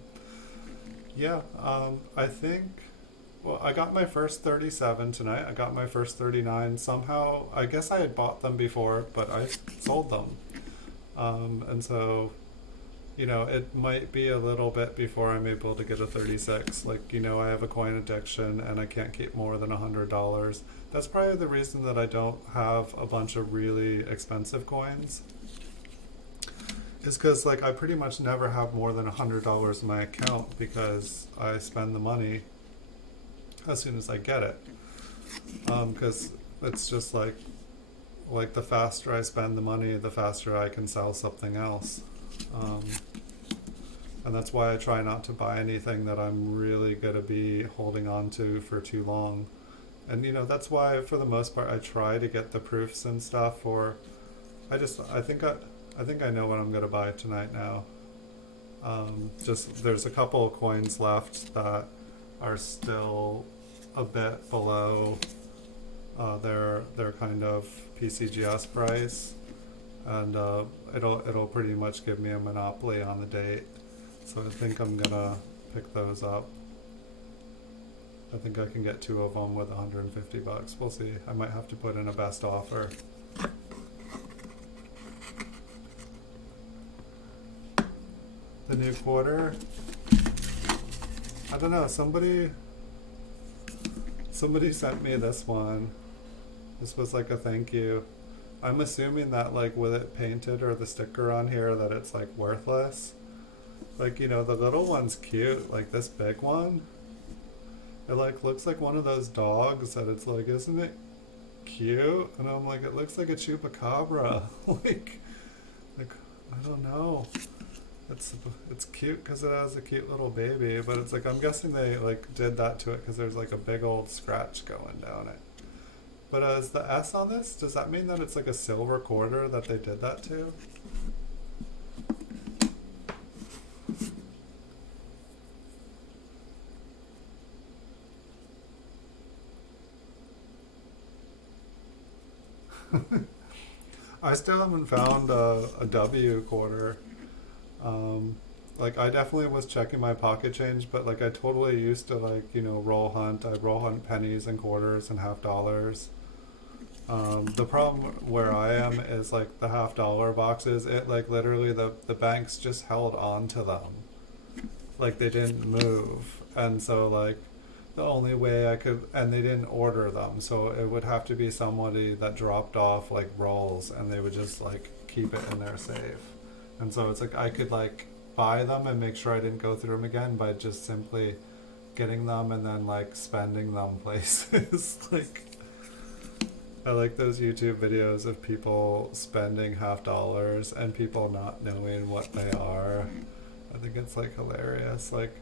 Yeah, I think, well, I got my first 37 tonight. I got my first 39. Somehow, I guess I had bought them before, but I sold them. And so, it might be a little bit before I'm able to get a 36. Like, I have a coin addiction and I can't keep more than $100. That's probably the reason that I don't have a bunch of really expensive coins. Is because like I pretty much never have more than $100 in my account because I spend the money as soon as I get it. Because it's just like the faster I spend the money, the faster I can sell something else. And that's why I try not to buy anything that I'm really going to be holding on to for too long. And that's why for the most part I try to get the proofs and stuff, or I think I know what I'm going to buy tonight now. Just there's a couple of coins left that are still a bit below their kind of PCGS price, and it'll pretty much give me a monopoly on the date. So I think I'm gonna pick those up. I think I can get 2 of them with $150. We'll see. I might have to put in a best offer. The new quarter, I don't know, somebody sent me this one. This was like a thank you. I'm assuming that like with it painted or the sticker on here that it's like worthless. Like, the little one's cute, like this big one. It like looks like one of those dogs that it's like, isn't it cute? And I'm like, it looks like a chupacabra. like I don't know. It's cute because it has a cute little baby, but it's like I'm guessing they like did that to it because there's like a big old scratch going down it. But is the S on this? Does that mean that it's like a silver quarter that they did that to? I still haven't found a W quarter. Like I definitely was checking my pocket change, but like I totally used to like, roll hunt. I roll hunt pennies and quarters and half dollars. The problem where I am is like the $50 boxes, it like literally the banks just held on to them. Like they didn't move. And so like the only way I could, and they didn't order them. So it would have to be somebody that dropped off like rolls and they would just like keep it in their safe. And so it's like I could like buy them and make sure I didn't go through them again by just simply getting them and then like spending them places. like I like those YouTube videos of people spending $50 and people not knowing what they are. I think it's like hilarious. Like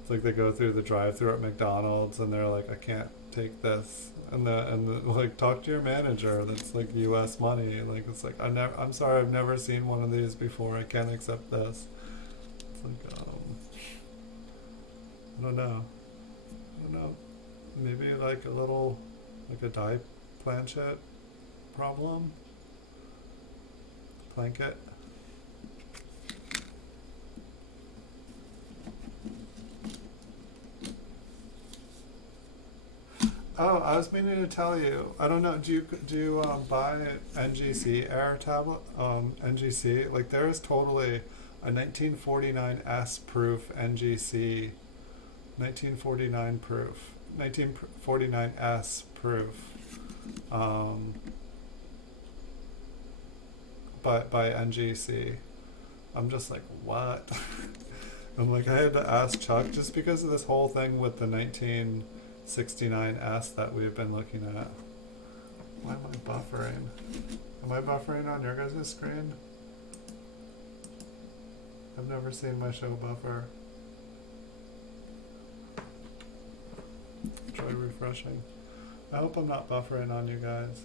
it's like they go through the drive-through at McDonald's and they're like, I can't take this, and the like, talk to your manager. That's like U.S. money. Like it's like, I'm sorry, I've never seen one of these before. I can't accept this. It's like I don't know. Maybe like a little, like a die planchet problem. Blanket. Oh, I was meaning to tell you. I don't know. Do you buy NGC Air tablet? NGC, like there is totally a 1949 S proof NGC, 1949 proof, 1949 S proof. By NGC. I'm just like, what? I'm like, I had to ask Chuck just because of this whole thing with the 1969S that we've been looking at. Why am I buffering? Am I buffering on your guys' screen? I've never seen my show buffer. Try refreshing. I hope I'm not buffering on you guys.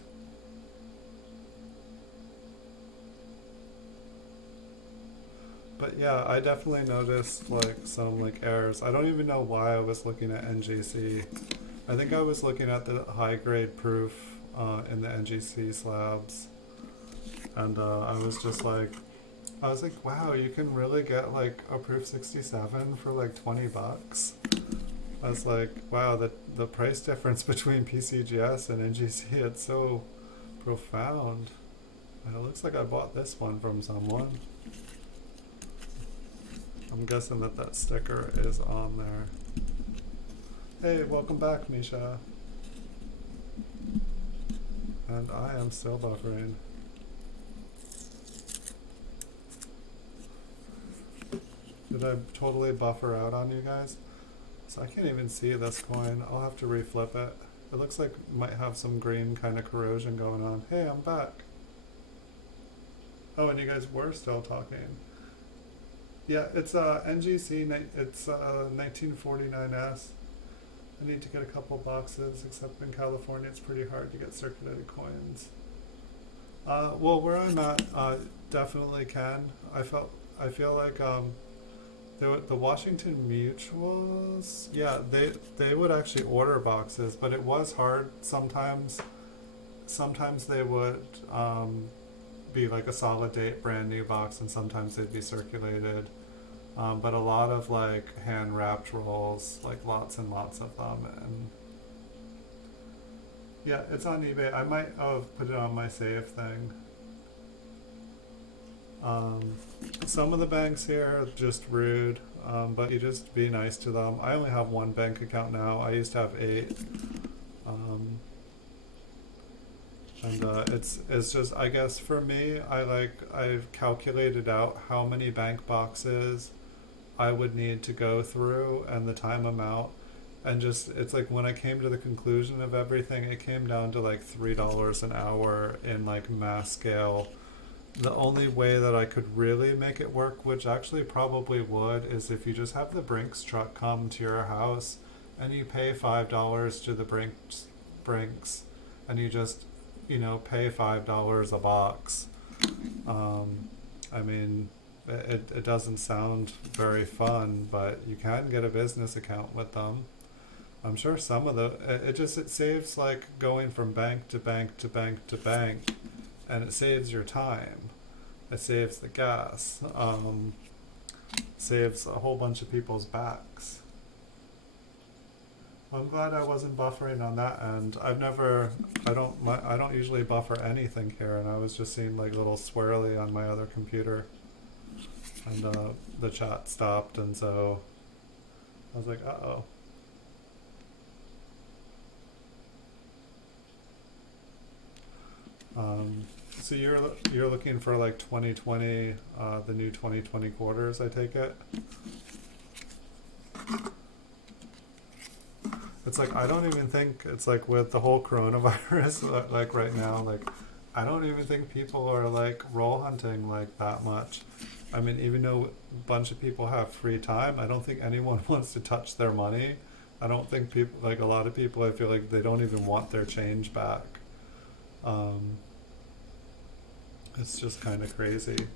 But yeah, I definitely noticed like some like errors. I don't even know why I was looking at NGC. I think I was looking at the high grade proof in the NGC slabs, and I was like, wow, you can really get like a proof 67 for like $20. I was like, wow, the price difference between PCGS and NGC, it's so profound. And it looks like I bought this one from someone. I'm guessing that sticker is on there. Hey, welcome back, Misha. And I am still buffering. Did I totally buffer out on you guys? So I can't even see this coin. I'll have to reflip it. It looks like it might have some green kind of corrosion going on. Hey, I'm back. Oh, and you guys were still talking. Yeah, it's NGC, it's 1949S. I need to get a couple boxes, except in California it's pretty hard to get circulated coins. Well, where I'm at, definitely can. I feel like the Washington Mutuals, yeah, they would actually order boxes, but it was hard sometimes. Sometimes they would be like a solid date brand new box, and sometimes they'd be circulated. But a lot of like hand wrapped rolls, like lots and lots of them, and yeah, it's on eBay. I might put it on my save thing. Some of the banks here are just rude, but you just be nice to them. I only have one bank account now. I used to have 8. And it's just, I guess for me, I've calculated out how many bank boxes I would need to go through and the time amount, and just, it's like when I came to the conclusion of everything, it came down to like $3 an hour in like mass scale. The only way that I could really make it work, which actually probably would, is if you just have the Brinks truck come to your house and you pay $5 to the Brinks, and you just, pay $5 a box. I mean, it doesn't sound very fun, but you can get a business account with them. I'm sure some of it saves like going from bank to bank to bank to bank, and it saves your time. It saves the gas. Saves a whole bunch of people's backs. I'm glad I wasn't buffering on that end. I don't usually buffer anything here, and I was just seeing like little swirly on my other computer, and the chat stopped, and so I was like, uh-oh. So you're looking for like 2020, the new 2020 quarters, I take it. It's like, I don't even think, it's like with the whole coronavirus, like right now, like, I don't even think people are like roll hunting like that much. I mean, even though a bunch of people have free time, I don't think anyone wants to touch their money. I don't think people, like a lot of people, I feel like they don't even want their change back. Um, it's just kind of crazy.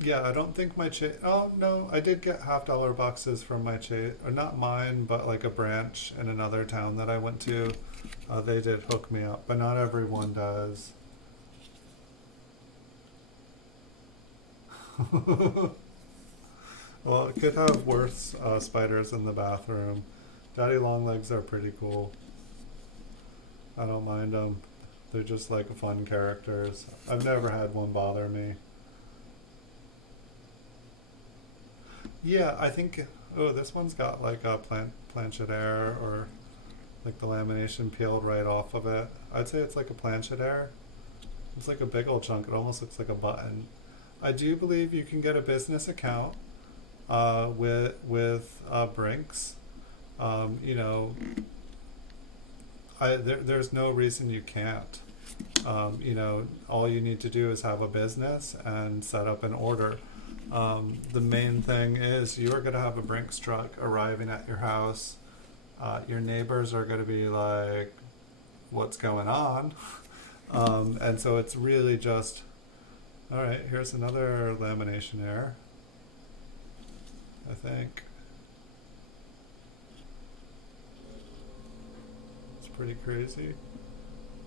Yeah, I don't think my cha oh no, I did get $50 boxes from my cha or not mine, but like a branch in another town that I went to. They did hook me up, but not everyone does. Well, it could have worse spiders in the bathroom. Daddy Longlegs are pretty cool. I don't mind them. They're just like fun characters. I've never had one bother me. Yeah, I think. Oh, this one's got like a planchet air or like the lamination peeled right off of it. I'd say it's like a planchet air. It's like a big old chunk. It almost looks like a button. I do believe you can get a business account with Brinks. You know, there's no reason you can't. You know, all you need to do is have a business and set up an order. The main thing is you're going to have a Brinks truck arriving at your house. Your neighbors are going to be like, what's going on? And so it's really just, all right, here's another lamination error, I think. It's pretty crazy.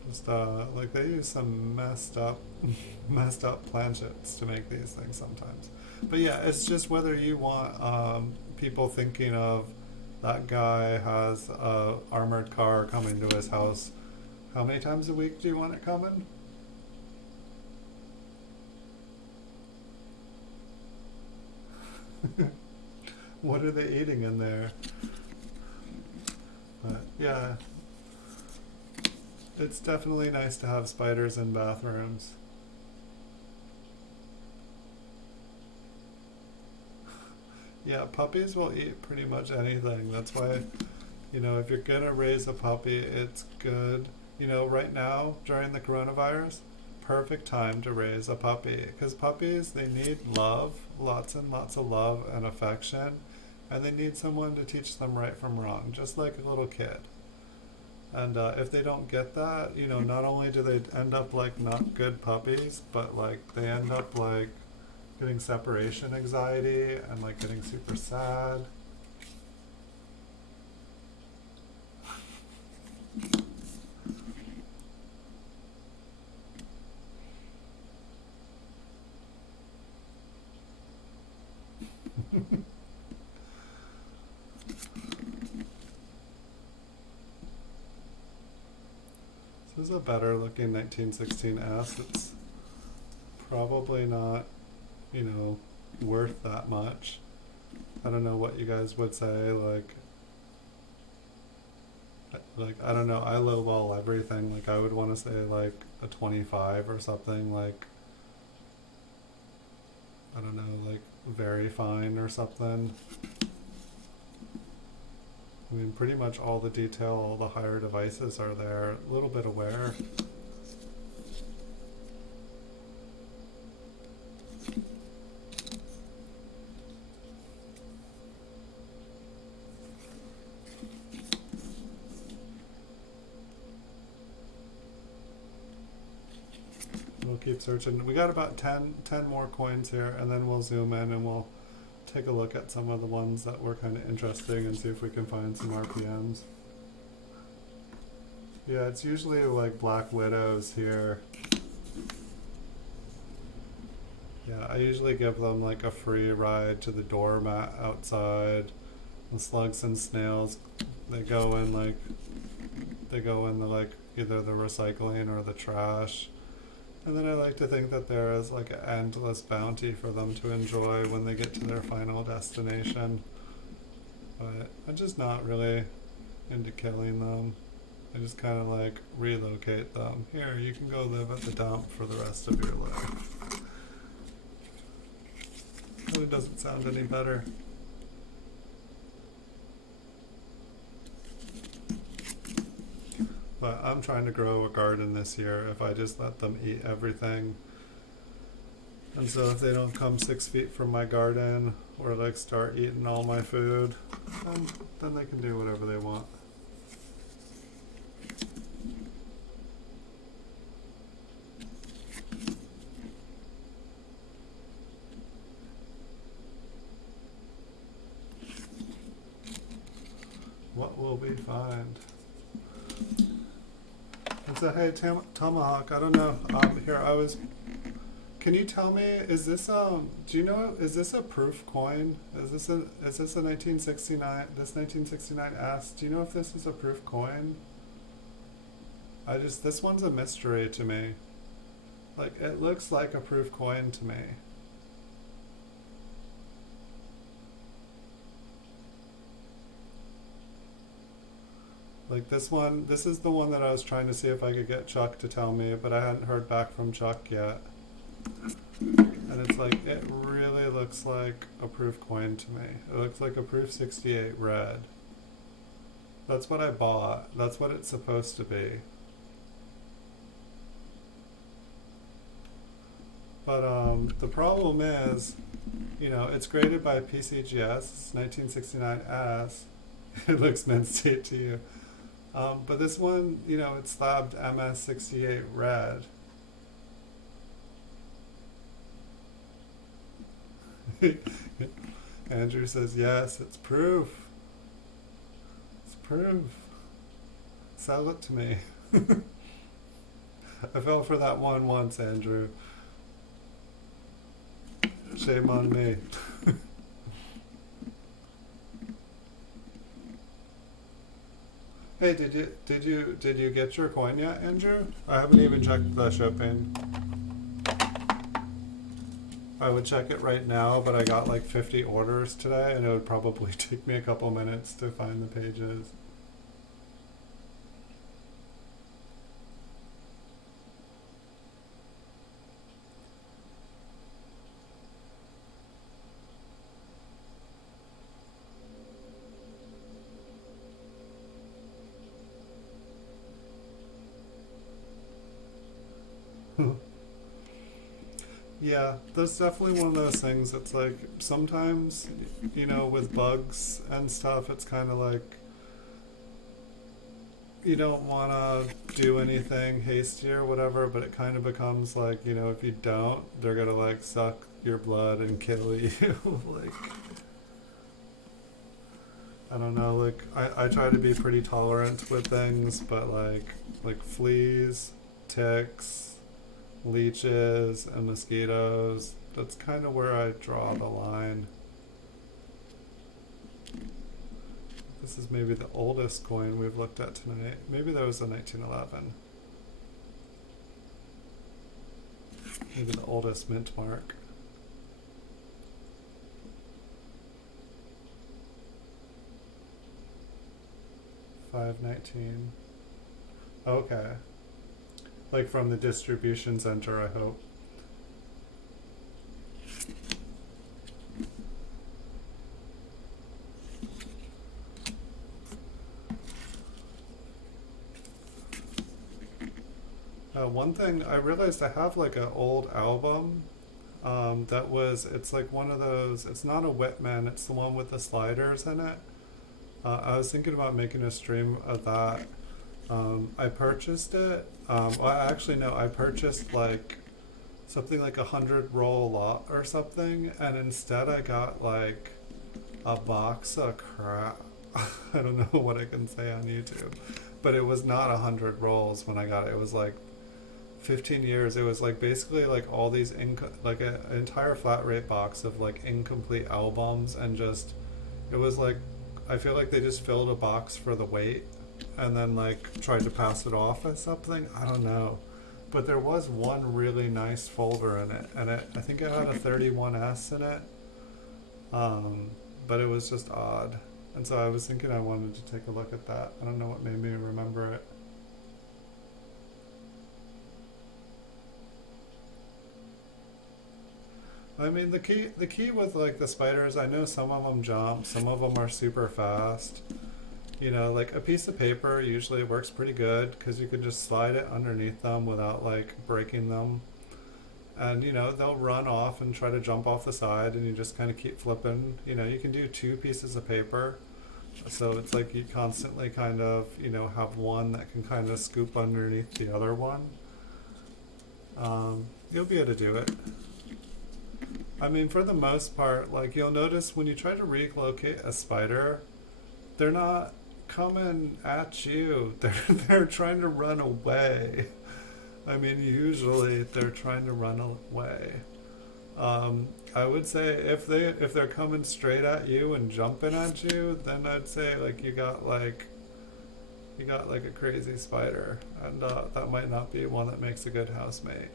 Just like they use some messed up messed up planchets to make these things sometimes. But yeah, it's just whether you want people thinking of that guy has a armored car coming to his house. How many times a week do you want it coming? What are they eating in there? But yeah, it's definitely nice to have spiders in bathrooms. Yeah, puppies will eat pretty much anything. That's why, you know, if you're gonna raise a puppy, it's good. You know, right now, during the coronavirus, perfect time to raise a puppy. Because puppies, they need love, lots and lots of love and affection. And they need someone to teach them right from wrong, just like a little kid. And if they don't get that, you know, not only do they end up like not good puppies, but like they end up like getting separation anxiety and like getting super sad. This is a better looking 1916S. It's probably not, you know, worth that much. I don't know what you guys would say, like I don't know, I lowball everything. Like I would want to say like a 25 or something, like I don't know, like very fine or something. I mean, pretty much all the detail, all the higher devices are there. A little bit of wear. We'll keep searching. We got about 10 more coins here, and then we'll zoom in and we'll take a look at some of the ones that were kind of interesting and see if we can find some RPMs. Yeah, it's usually like Black Widows here. Yeah, I usually give them like a free ride to the doormat outside. The slugs and snails, they go in like, they go in the like either the recycling or the trash. And then I like to think that there is like an endless bounty for them to enjoy when they get to their final destination. But I'm just not really into killing them. I just kind of like relocate them. Here, you can go live at the dump for the rest of your life. Hello, doesn't sound any better. But I'm trying to grow a garden this year if I just let them eat everything. And so if they don't come 6 feet from my garden or like start eating all my food, then they can do whatever they want. What will we find? And so, hey, Tomahawk, I don't know. Here, can you tell me, is this, do you know, is this a proof coin? Is this a 1969, this 1969 S? Do you know if this is a proof coin? This one's a mystery to me. Like, it looks like a proof coin to me. Like this one, this is the one that I was trying to see if I could get Chuck to tell me, but I hadn't heard back from Chuck yet. And it's like, it really looks like a proof coin to me. It looks like a proof 68 red. That's what I bought. That's what it's supposed to be. But the problem is, you know, it's graded by PCGS, it's 1969S. It looks mint state to you. But this one, you know, it's slabbed MS68 red. Andrew says, yes, it's proof. It's proof. Sell it to me. I fell for that one once, Andrew. Shame on me. Hey, did you get your coin yet, Andrew? I haven't even checked the shipping. I would check it right now, but I got like 50 orders today, and it would probably take me a couple minutes to find the pages. Yeah, that's definitely one of those things that's like, sometimes, you know, with bugs and stuff, it's kind of like, you don't want to do anything hasty or whatever, but it kind of becomes like, you know, if you don't, they're going to like suck your blood and kill you. Like, I don't know, like, I try to be pretty tolerant with things, but like fleas, ticks, leeches and mosquitoes, that's kind of where I draw the line. This is maybe the oldest coin we've looked at tonight. Maybe that was a 1911. Maybe the oldest mint mark. $5.19. Okay. Like from the distribution center, I hope. One thing, I realized I have like an old album that was, it's like one of those, it's not a Whitman, it's the one with the sliders in it. I was thinking about making a stream of that. I purchased it. Well, actually, no, I purchased like something like 100 roll lot or something, and instead I got like a box of crap. I don't know what I can say on YouTube, but it was not 100 rolls when I got it. It was like 15 years. It was like basically like all these like an entire flat rate box of like incomplete albums, and just, it was like, I feel like they just filled a box for the weight and then like tried to pass it off as something. I don't know, but there was one really nice folder in it, and I think it had a 31S in it, but it was just odd, and so I was thinking I wanted to take a look at that. I don't know what made me remember it. I mean, the key with like the spiders, I know some of them jump, some of them are super fast. You know, like a piece of paper usually works pretty good because you can just slide it underneath them without like breaking them. And you know, they'll run off and try to jump off the side, and you just kind of keep flipping. You know, you can do two pieces of paper. So it's like you constantly kind of, you know, have one that can kind of scoop underneath the other one. You'll be able to do it. I mean, for the most part, like you'll notice when you try to relocate a spider, they're not coming at you. They're trying to run away. I mean, usually they're trying to run away. I would say if they're coming straight at you and jumping at you, then I'd say like you got like a crazy spider, and that might not be one that makes a good housemate.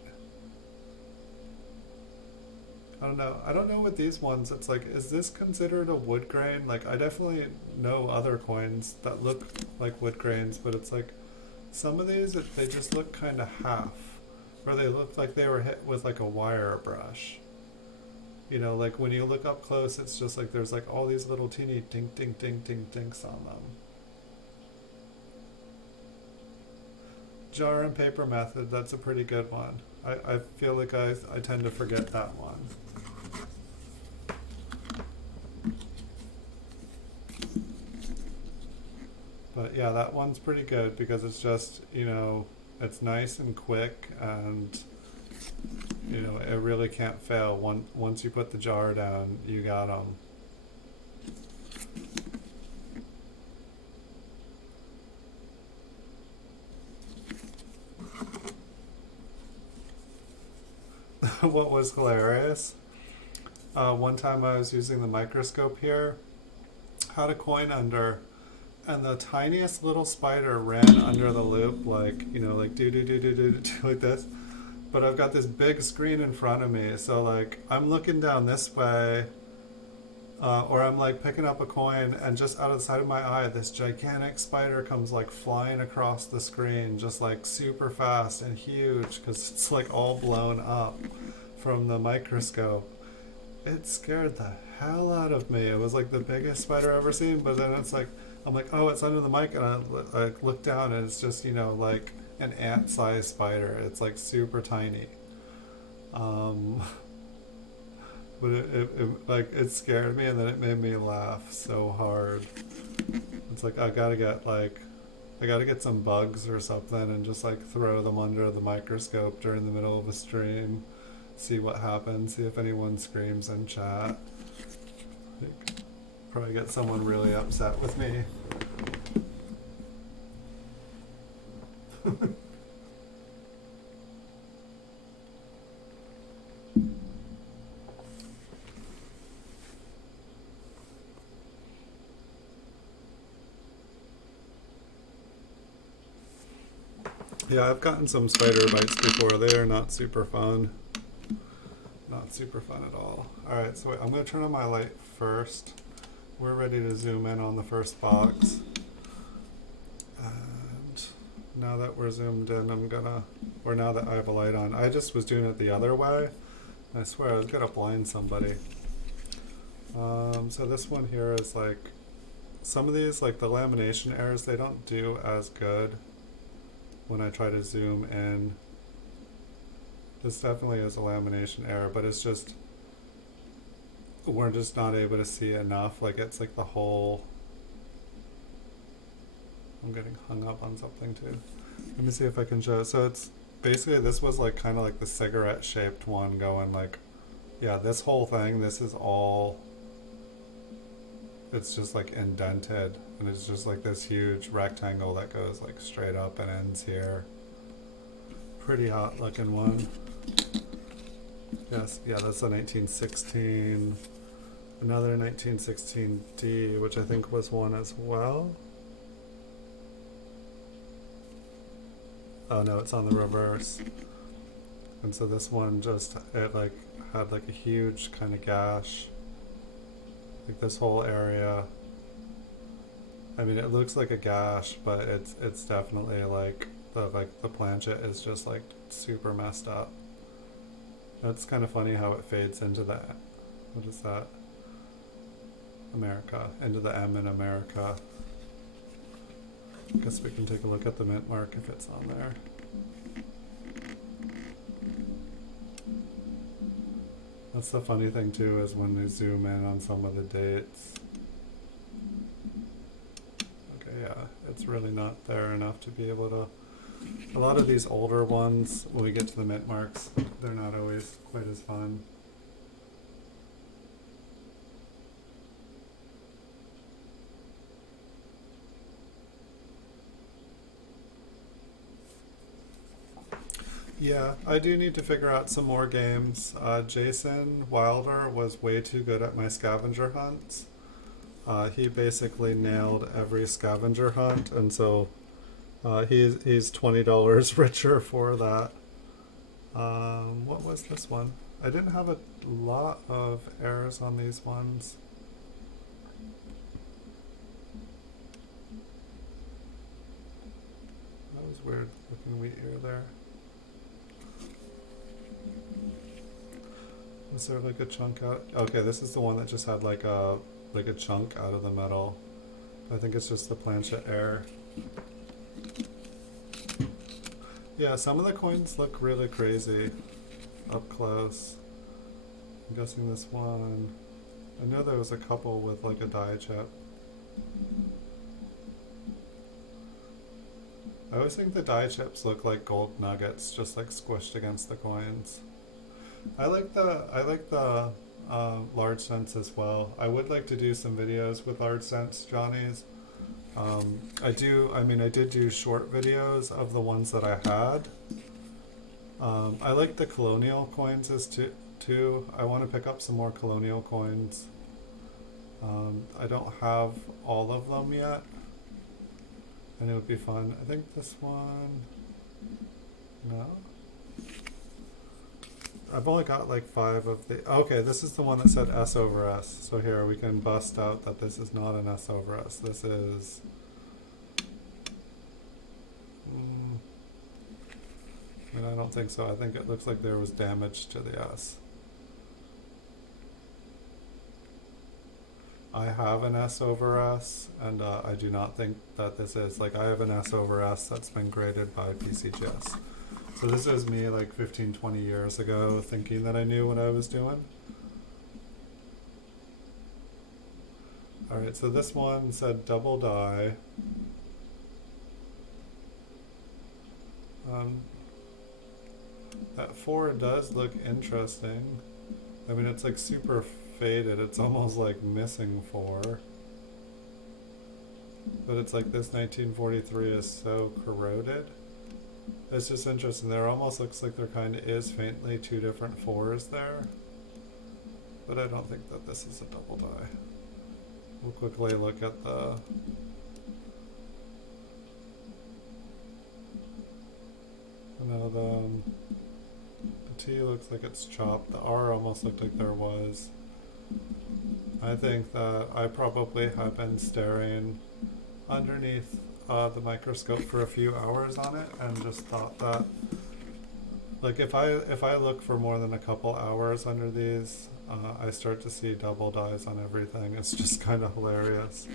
I don't know. I don't know with these ones. It's like, is this considered a wood grain? Like, I definitely know other coins that look like wood grains, but it's like some of these, they just look kind of half, or they look like they were hit with like a wire brush. You know, like when you look up close, it's just like there's like all these little teeny dink dink dink dink dinks on them. Jar and paper method, that's a pretty good one. I feel like I tend to forget that one. But yeah, that one's pretty good because it's just, you know, it's nice and quick, and you know, it really can't fail. Once you put the jar down, you got them. What was hilarious, one time I was using the microscope here, had a coin under, and the tiniest little spider ran under the loop, like, you know, like do do do do do do like this. But I've got this big screen in front of me, so like I'm looking down this way, or I'm like picking up a coin, and just out of the side of my eye, this gigantic spider comes like flying across the screen, just like super fast and huge, because it's like all blown up from the microscope. It scared the hell out of me. It was like the biggest spider I've ever seen, but then it's like, I'm like, oh, it's under the mic, and I look down, and it's just, you know, like an ant-sized spider. It's like super tiny. Um, but like it scared me, and then it made me laugh so hard. It's like I gotta get some bugs or something and just like throw them under the microscope during the middle of a stream, see what happens, see if anyone screams in chat. Like, probably get someone really upset with me. Yeah, I've gotten some spider bites before. They are not super fun. Not super fun at all. Alright, so wait, I'm going to turn on my light first. We're ready to zoom in on the first box. And now that we're zoomed in, or now that I have a light on, I just was doing it the other way. I swear I was going to blind somebody. So this one here is like, some of these, like the lamination errors, they don't do as good when I try to zoom in. This definitely is a lamination error, but it's just, we're just not able to see enough. Like it's like the whole, I'm getting hung up on something too. Let me see if I can show. So it's basically, this was like kind of like the cigarette shaped one going like, yeah, this whole thing, this is all, it's just like indented, and it's just like this huge rectangle that goes like straight up and ends here. Pretty hot looking one. Yes, yeah, that's a 1916. Another 1916D, which I think was one as well. Oh no, it's on the reverse. And so this one just, it like had like a huge kind of gash. Like this whole area. I mean, it looks like a gash, but it's definitely like the planchet is just like super messed up. That's kind of funny how it fades into that. What is that? America. Into the M in America. I guess we can take a look at the mint mark if it's on there. That's the funny thing too, is when we zoom in on some of the dates. Okay, yeah, it's really not there enough to be able to. A lot of these older ones, when we get to the mint marks, they're not always quite as fun. Yeah, I do need to figure out some more games. Jason Wilder was way too good at my scavenger hunts. He basically nailed every scavenger hunt, and so he's $20 richer for that. What was this one? I didn't have a lot of errors on these ones. That was weird looking wheat ear there. Is there like a chunk out? Okay, this is the one that just had like a chunk out of the metal. I think it's just the planchette air. Yeah, some of the coins look really crazy up close. I'm guessing this one. I know there was a couple with like a die chip. I always think the die chips look like gold nuggets, just like squished against the coins. I like the large cents as well. I would like to do some videos with large cents, Johnny's. I did do short videos of the ones that I had. I like the colonial coins as too. I want to pick up some more colonial coins. I don't have all of them yet, and it would be fun. I think this one, no? I've only got like 5 of the. Okay, this is the one that said S over S. So here we can bust out that this is not an S over S. This is. I don't think so. I think it looks like there was damage to the S. I have an S over S, and I do not think that this is. Like, I have an S over S that's been graded by PCGS. So this is me like 15, 20 years ago thinking that I knew what I was doing. Alright, so this one said double die. That 4 does look interesting. I mean, it's like super faded. It's almost like missing 4. But it's like this 1943 is so corroded. It's just interesting. There almost looks like there kind of is faintly 2 different 4s there. But I don't think that this is a double die. We'll quickly look at the... No, the T looks like it's chopped. The R almost looked like there was. I think that I probably have been staring underneath the microscope for a few hours on it and just thought that, like, if I look for more than a couple hours under these, I start to see double dies on everything. It's just kind of hilarious.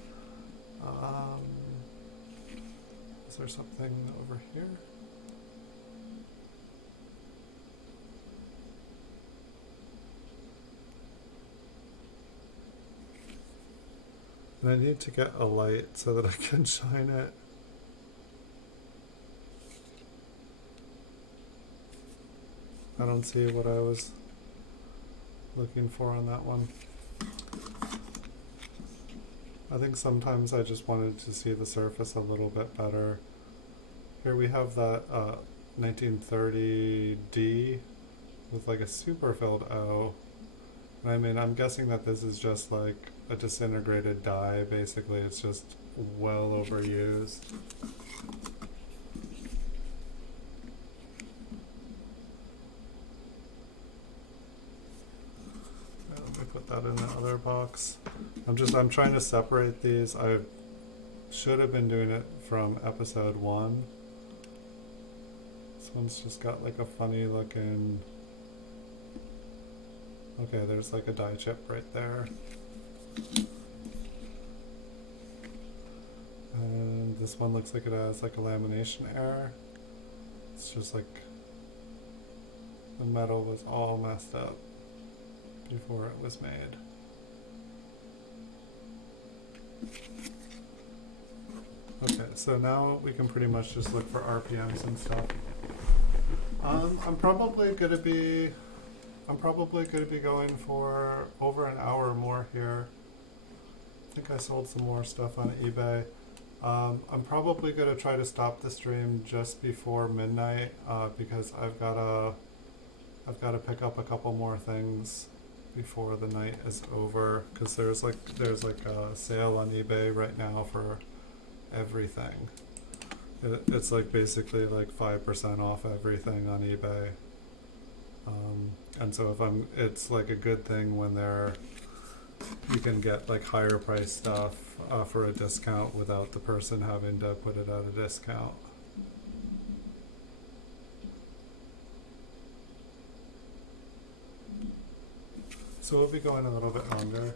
Is there something over here? And I need to get a light so that I can shine it. I don't see what I was looking for on that one. I think sometimes I just wanted to see the surface a little bit better. Here we have that 1930D with like a super filled O. I mean, I'm guessing that this is just like a disintegrated die, basically. It's just well overused. Let me put that in the other box. I'm trying to separate these. I should have been doing it from episode 1. This one's just got like a funny looking Okay, there's like a die chip right there. And this one looks like it has like a lamination error. It's just like the metal was all messed up before it was made. Okay, so now we can pretty much just look for RPMs and stuff. I'm probably gonna be going for over an hour or more here. I think I sold some more stuff on eBay. I'm probably gonna try to stop the stream just before midnight because I've gotta pick up a couple more things before the night is over, because there's like a sale on eBay right now for everything. It's like basically like 5% off everything on eBay. And so it's like a good thing when you can get like higher price stuff for a discount without the person having to put it at a discount. So we'll be going a little bit longer.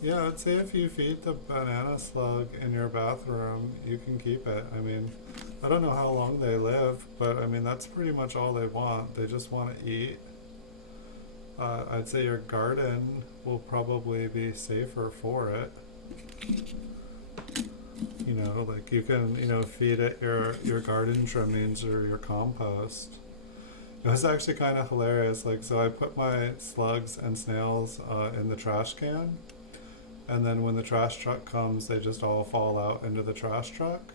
Yeah, I'd say if you feed the banana slug in your bathroom, you can keep it. I mean, I don't know how long they live, but I mean, that's pretty much all they want. They just want to eat. I'd say your garden will probably be safer for it. You know, like you can, feed it your garden trimmings or your compost. It was actually kind of hilarious. Like, so I put my slugs and snails in the trash can. And then when the trash truck comes, they just all fall out into the trash truck.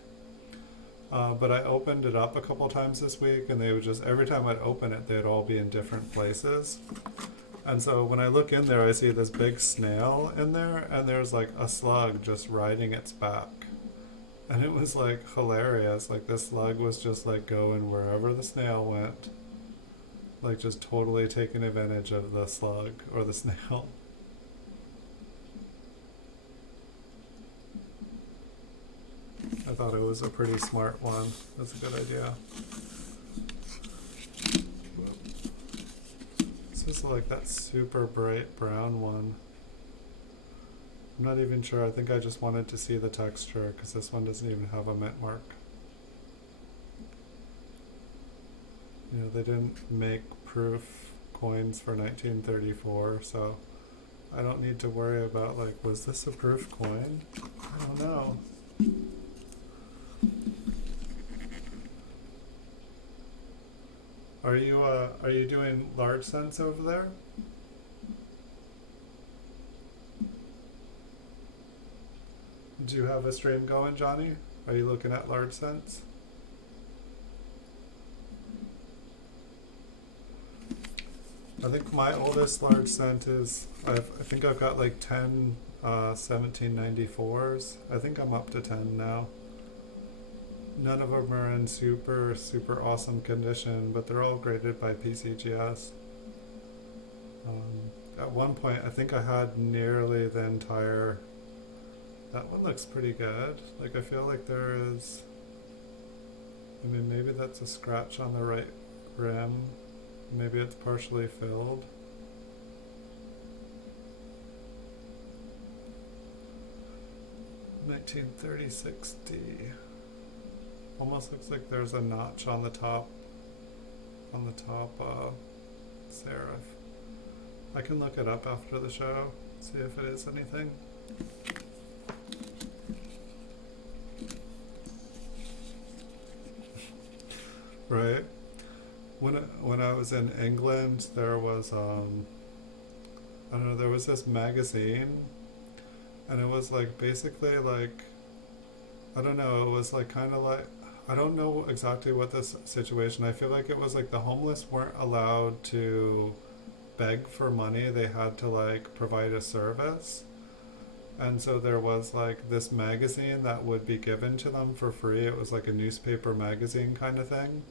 But I opened it up a couple times this week, and they would just, every time I'd open it, they'd all be in different places. And so when I look in there, I see this big snail in there, and there's like a slug just riding its back. And it was like hilarious. Like the slug was just like going wherever the snail went. Like just totally taking advantage of the slug or the snail. I thought it was a pretty smart one. That's a good idea. This is like that super bright brown one. I'm not even sure. I think I just wanted to see the texture because this one doesn't even have a mint mark. You know, they didn't make proof coins for 1934, so I don't need to worry about like, was this a proof coin? I don't know. Are you doing large cents over there? Do you have a stream going, Johnny? Are you looking at large cents? I think my oldest large cent is, I think I've got like 10 1794s. I think I'm up to 10 now. None of them are in super awesome condition, but they're all graded by PCGS. At one point, I think I had nearly the entire... That one looks pretty good. Like, I feel like there is... I mean, maybe that's a scratch on the right rim. Maybe it's partially filled. $1930.60. Almost looks like there's a notch on the top serif. I can look it up after the show, see if it is anything. Right? When I was in England, there was I don't know, there was this magazine, and it was like basically like, I don't know, it was like kind of like, I don't know exactly what this situation, I feel like it was like the homeless weren't allowed to beg for money, they had to like provide a service. And so there was like this magazine that would be given to them for free. It was like a newspaper magazine kind of thing.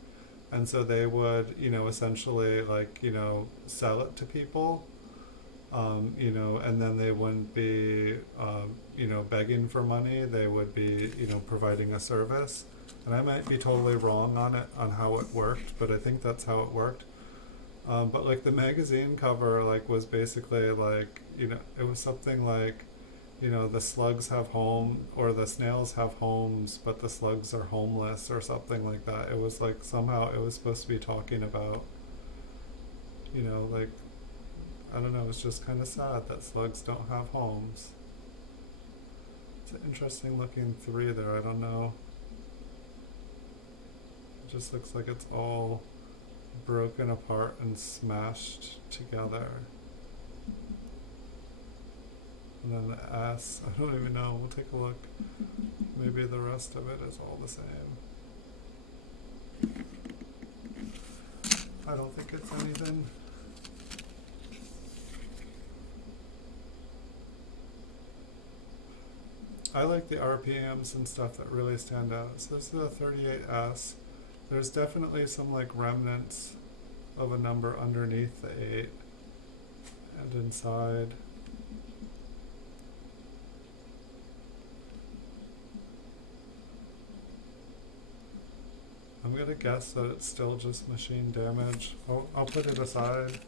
And so they would, essentially like, sell it to people. you know, and then they wouldn't be, you know, begging for money. They would be, you know, providing a service. And I might be totally wrong on it, on how it worked, but I think that's how it worked. But like the magazine cover, like was basically like, you know, it was something like, you know, the slugs have home, or the snails have homes, but the slugs are homeless, or something like that. It was like somehow it was supposed to be talking about, you know, like, I don't know, it's just kind of sad that slugs don't have homes. It's an interesting looking 3 there, I don't know. It just looks like it's all broken apart and smashed together. And then the S, I don't even know, we'll take a look. Maybe the rest of it is all the same. I don't think it's anything. I like the RPMs and stuff that really stand out. So this is a 38S. There's definitely some like remnants of a number underneath the 8 and inside. I'm gonna guess that it's still just machine damage. I'll put it aside.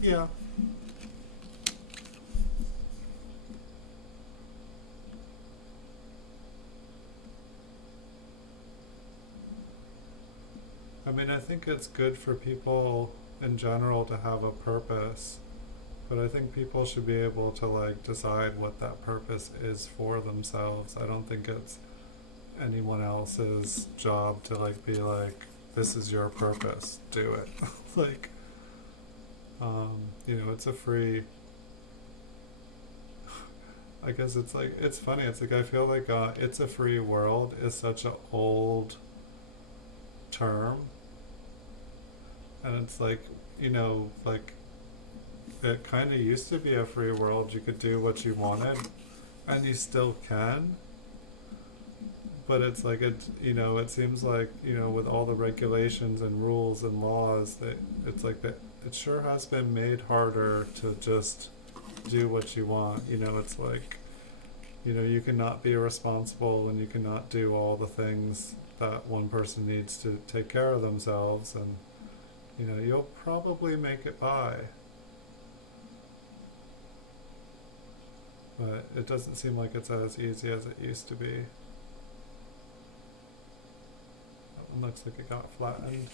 Yeah. I mean, I think it's good for people in general to have a purpose, but I think people should be able to like decide what that purpose is for themselves. I don't think it's anyone else's job to like be like, this is your purpose, do it. Like, you know, it's a free, I guess it's like, it's funny, it's like I feel like it's a free world is such an old term, and it's like, you know, like it kind of used to be a free world. You could do what you wanted, and you still can, but it's like it, you know, it seems like, you know, with all the regulations and rules and laws, that it's like that it sure has been made harder to just do what you want. You know, it's like, you know, you cannot be responsible and you cannot do all the things that one person needs to take care of themselves, and you know, you'll probably make it by. But it doesn't seem like it's as easy as it used to be. That one looks like it got flattened.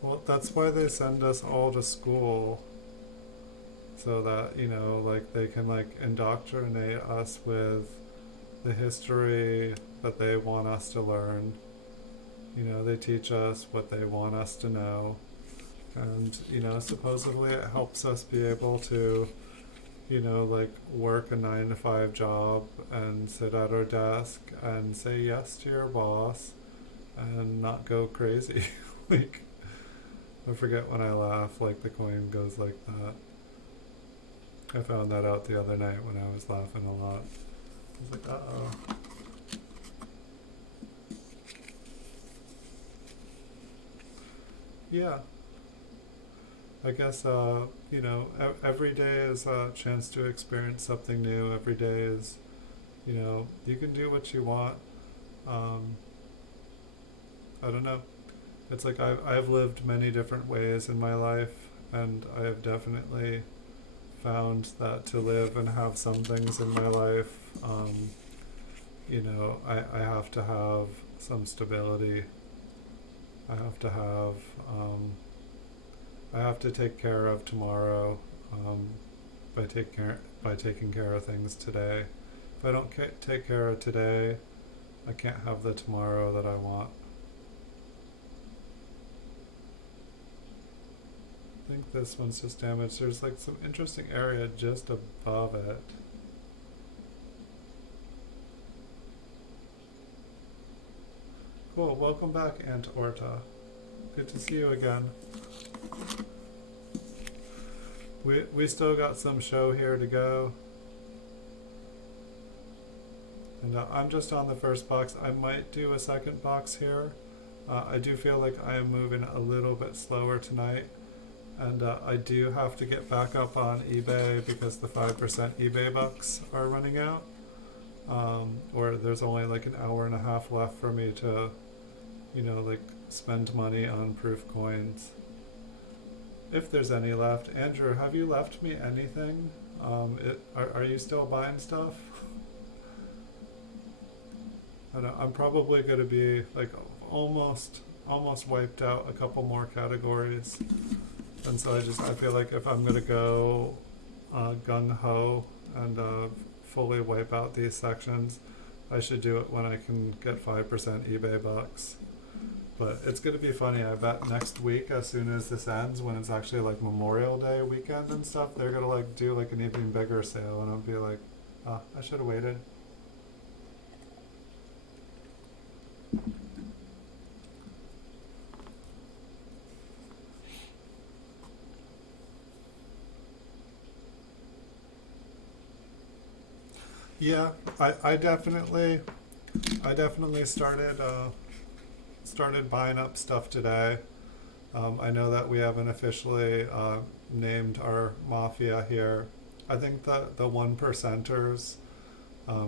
Well, that's why they send us all to school, so that, you know, like they can like indoctrinate us with the history that they want us to learn. You know, they teach us what they want us to know, and you know, supposedly it helps us be able to, you know, like work a 9 to 5 job and sit at our desk and say yes to your boss and not go crazy. Like, I forget when I laugh, like the coin goes like that. I found that out the other night when I was laughing a lot. I was like, uh-oh. Yeah. I guess, you know, every day is a chance to experience something new. Every day is, you know, you can do what you want. I don't know. It's like I've lived many different ways in my life, and I have definitely found that to live and have some things in my life, you know, I have to have some stability. I have to have, I have to take care of tomorrow, by taking care of things today. If I don't take care of today, I can't have the tomorrow that I want. I think this one's just damaged. There's like some interesting area just above it. Cool, welcome back, Aunt Orta. Good to see you again. we still got some show here to go. And I'm just on the first box. I might do a second box here. I do feel like I am moving a little bit slower tonight. And I do have to get back up on eBay because the 5% eBay bucks are running out. Or there's only like an hour and a half left for me to, like spend money on proof coins. If there's any left. Andrew, have you left me anything? Are you still buying stuff? I don't know, I'm probably going to be like almost wiped out a couple more categories. And so I feel like if I'm going to go gung-ho and fully wipe out these sections, I should do it when I can get 5% eBay bucks. But it's going to be funny. I bet next week, as soon as this ends, when it's actually like Memorial Day weekend and stuff, they're going to like do like an even bigger sale, and I'll be like, I should have waited. Yeah, I definitely started buying up stuff today. I know that we haven't officially named our mafia here. I think the one percenters,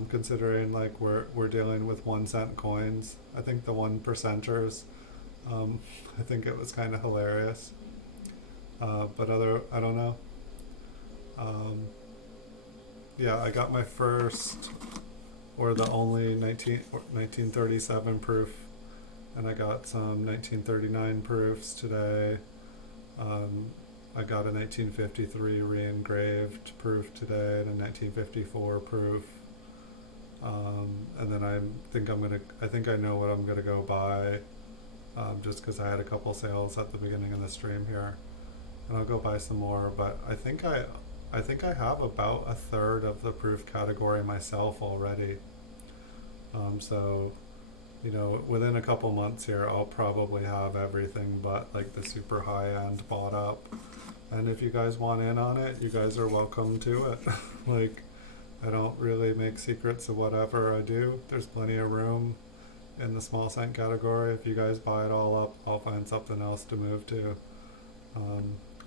considering like we're dealing with 1 cent coins, I think the one percenters, I think it was kind of hilarious. But I don't know. Yeah, I got my first, or the only 1937 proof, and I got some 1939 proofs today. I got a 1953 re-engraved proof today and a 1954 proof. And then I think I know what I'm gonna go buy, just because I had a couple sales at the beginning of the stream here, and I'll go buy some more. But I think I have about a third of the proof category myself already. So, within a couple months here, I'll probably have everything but like the super high end bought up. And if you guys want in on it, you guys are welcome to it. Like, I don't really make secrets of whatever I do. There's plenty of room in the small cent category. If you guys buy it all up, I'll find something else to move to.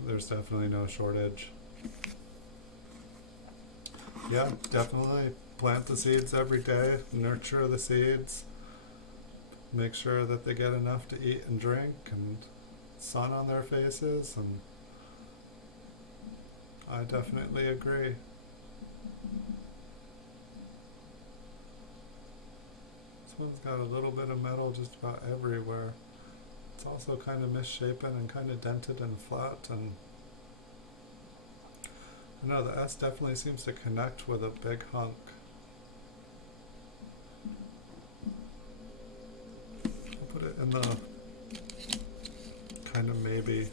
There's definitely no shortage. Yeah, definitely plant the seeds every day, nurture the seeds, make sure that they get enough to eat and drink and sun on their faces, and I definitely agree. This one's got a little bit of metal just about everywhere. It's also kind of misshapen and kind of dented and flat, and no, the S definitely seems to connect with a big hunk. I'll put it in the kind of maybe,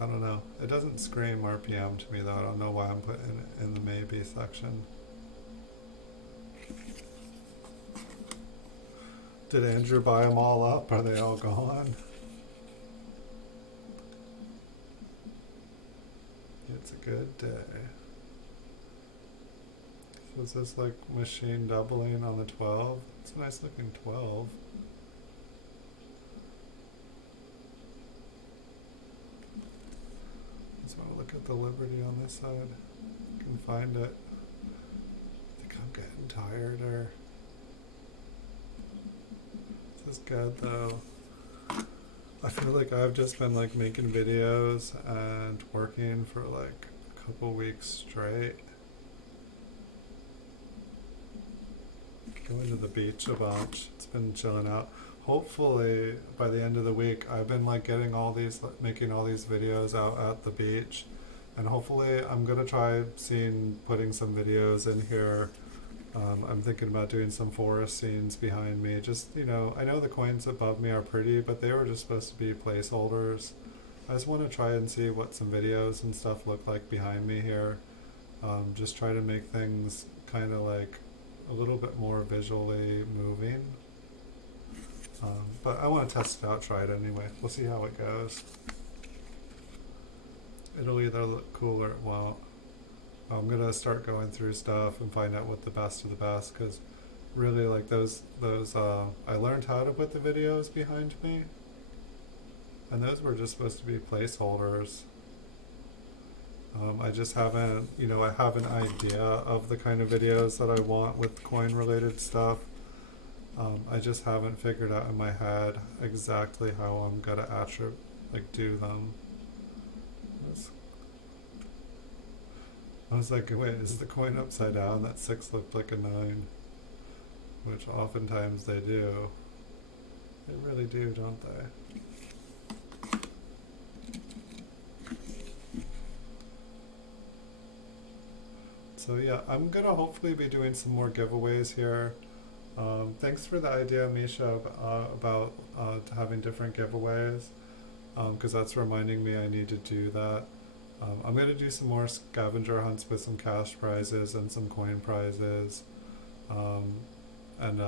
I don't know. It doesn't scream RPM to me though. I don't know why I'm putting it in the maybe section. Did Andrew buy them all up? Are they all gone? It's a good day. So is this like machine doubling on the 12? It's a nice looking 12. Let's want to look at the Liberty on this side. I can find it. I think I'm getting tired, or this is good though. I feel like I've just been like making videos and working for like a couple weeks straight. Going to the beach a bunch. It's been chilling out. Hopefully by the end of the week, I've been like making all these videos out at the beach, and hopefully I'm gonna try putting some videos in here. I'm thinking about doing some forest scenes behind me. Just, I know the coins above me are pretty, but they were just supposed to be placeholders. I just want to try and see what some videos and stuff look like behind me here. Just try to make things kind of like a little bit more visually moving. But I want to test it out, try it anyway. We'll see how it goes. It'll either look cool or it won't. I'm gonna start going through stuff and find out what the best of the best, because really, like, those I learned how to put the videos behind me, and those were just supposed to be placeholders. I just haven't, I have an idea of the kind of videos that I want with coin related stuff. I just haven't figured out in my head exactly how I'm gonna do them. I was like, wait, is the coin upside down? That 6 looked like a 9. Which oftentimes they do. They really do, don't they? So yeah, I'm gonna hopefully be doing some more giveaways here. Thanks for the idea, Misha, about having different giveaways, because that's reminding me I need to do that. I'm going to do some more scavenger hunts with some cash prizes and some coin prizes. And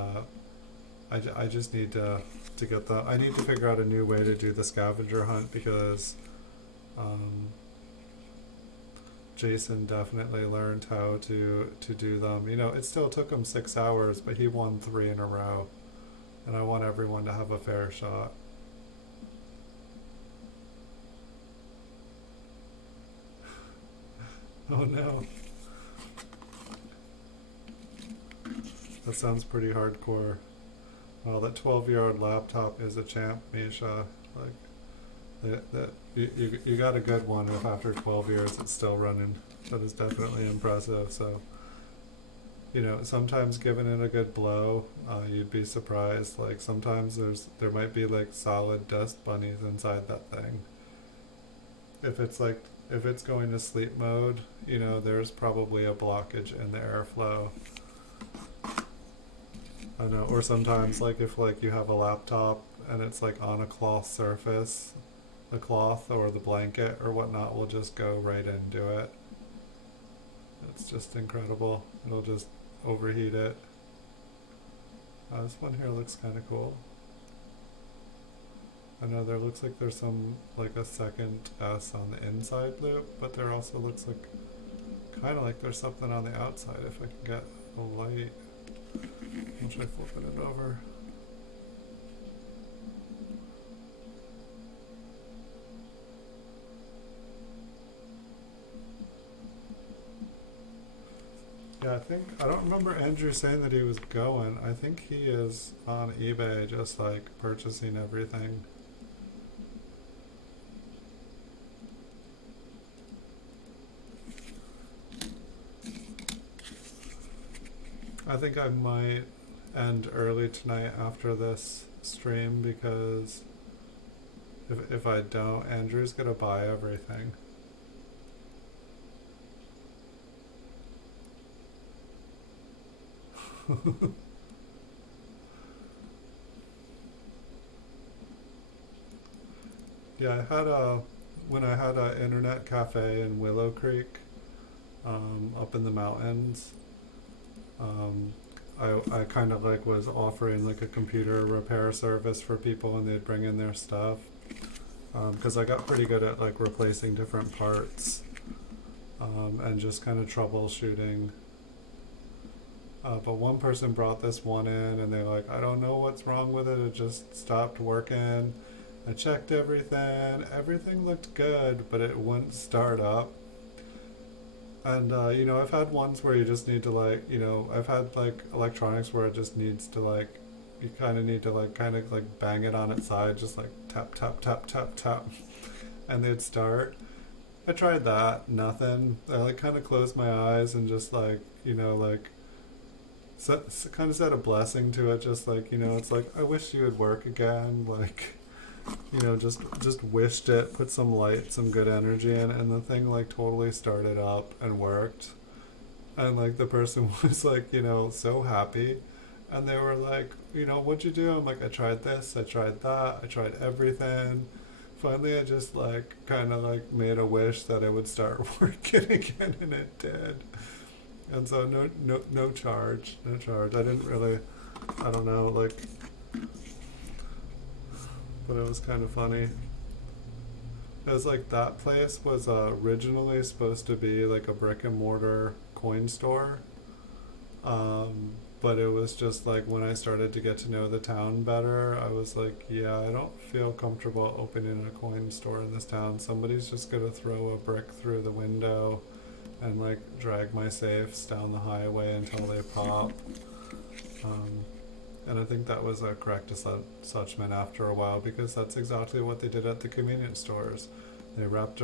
I just need to get that. I need to figure out a new way to do the scavenger hunt, because Jason definitely learned how to do them. It still took him 6 hours, but he won 3 in a row. And I want everyone to have a fair shot. Oh no. That sounds pretty hardcore. Well, that 12-year-old laptop is a champ, Misha. You got a good one if after 12 years it's still running. That is definitely impressive. So, sometimes giving it a good blow, you'd be surprised. Like, sometimes there might be like solid dust bunnies inside that thing. If it's going to sleep mode, there's probably a blockage in the airflow. I know. Or sometimes, like, if you have a laptop and it's like on a cloth surface, the cloth or the blanket or whatnot will just go right into it. It's just incredible. It'll just overheat it. This one here looks kind of cool. I know there looks like there's a second S on the inside loop, but there also looks like kind of like there's something on the outside. If I can get a light, I'll try flipping it over. Yeah, I don't remember Andrew saying that he was going. I think he is on eBay just purchasing everything. I think I might end early tonight after this stream, because if I don't, Andrew's gonna buy everything. Yeah, when I had an internet cafe in Willow Creek, up in the mountains, I kind of was offering a computer repair service for people, and they'd bring in their stuff, because I got pretty good at replacing different parts, and just kind of troubleshooting. But one person brought this one in, and they're like, I don't know what's wrong with it, it just stopped working. I checked everything looked good, but it wouldn't start up. And I've had ones where you just need to I've had electronics where it just needs to you kind of need to bang it on its side, just tap tap tap tap tap, and they'd start. I tried that, nothing. I kind of closed my eyes and just kind of said a blessing to it, just it's I wish you would work again, just wished it, put some light, some good energy in, and the thing totally started up and worked, and the person was so happy, and they were what'd you do? I'm I tried this, I tried that, I tried everything. Finally I just kind of made a wish that it would start working again, and it did. And so no charge. I didn't really, I don't know, but it was kind of funny. It was like that place was originally supposed to be like a brick and mortar coin store. But it was just like when I started to get to know the town better, I was like, yeah, I don't feel comfortable opening a coin store in this town. Somebody's just gonna throw a brick through the window and like drag my safes down the highway until they pop. Um, and I think that was a correct assessment after a while, because that's exactly what they did at the convenience stores. They wrapped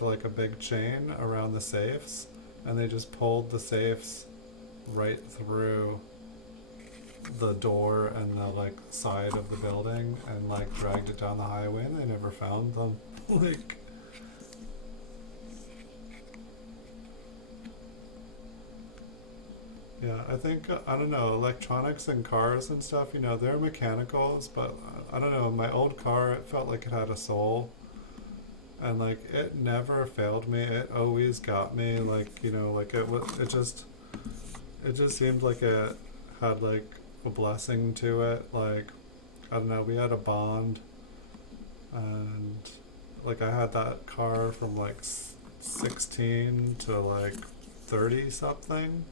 like a big chain around the safes, and they just pulled the safes right through the door and the like side of the building and like dragged it down the highway, and they never found them. Like, yeah, I think, I don't know, electronics and cars and stuff, they're mechanicals, but I don't know, my old car, it felt like it had a soul. And like, it never failed me. It always got me. Like, like it just seemed like it had like a blessing to it. Like, I don't know, we had a bond, and like I had that car from like 16 to like 30 something.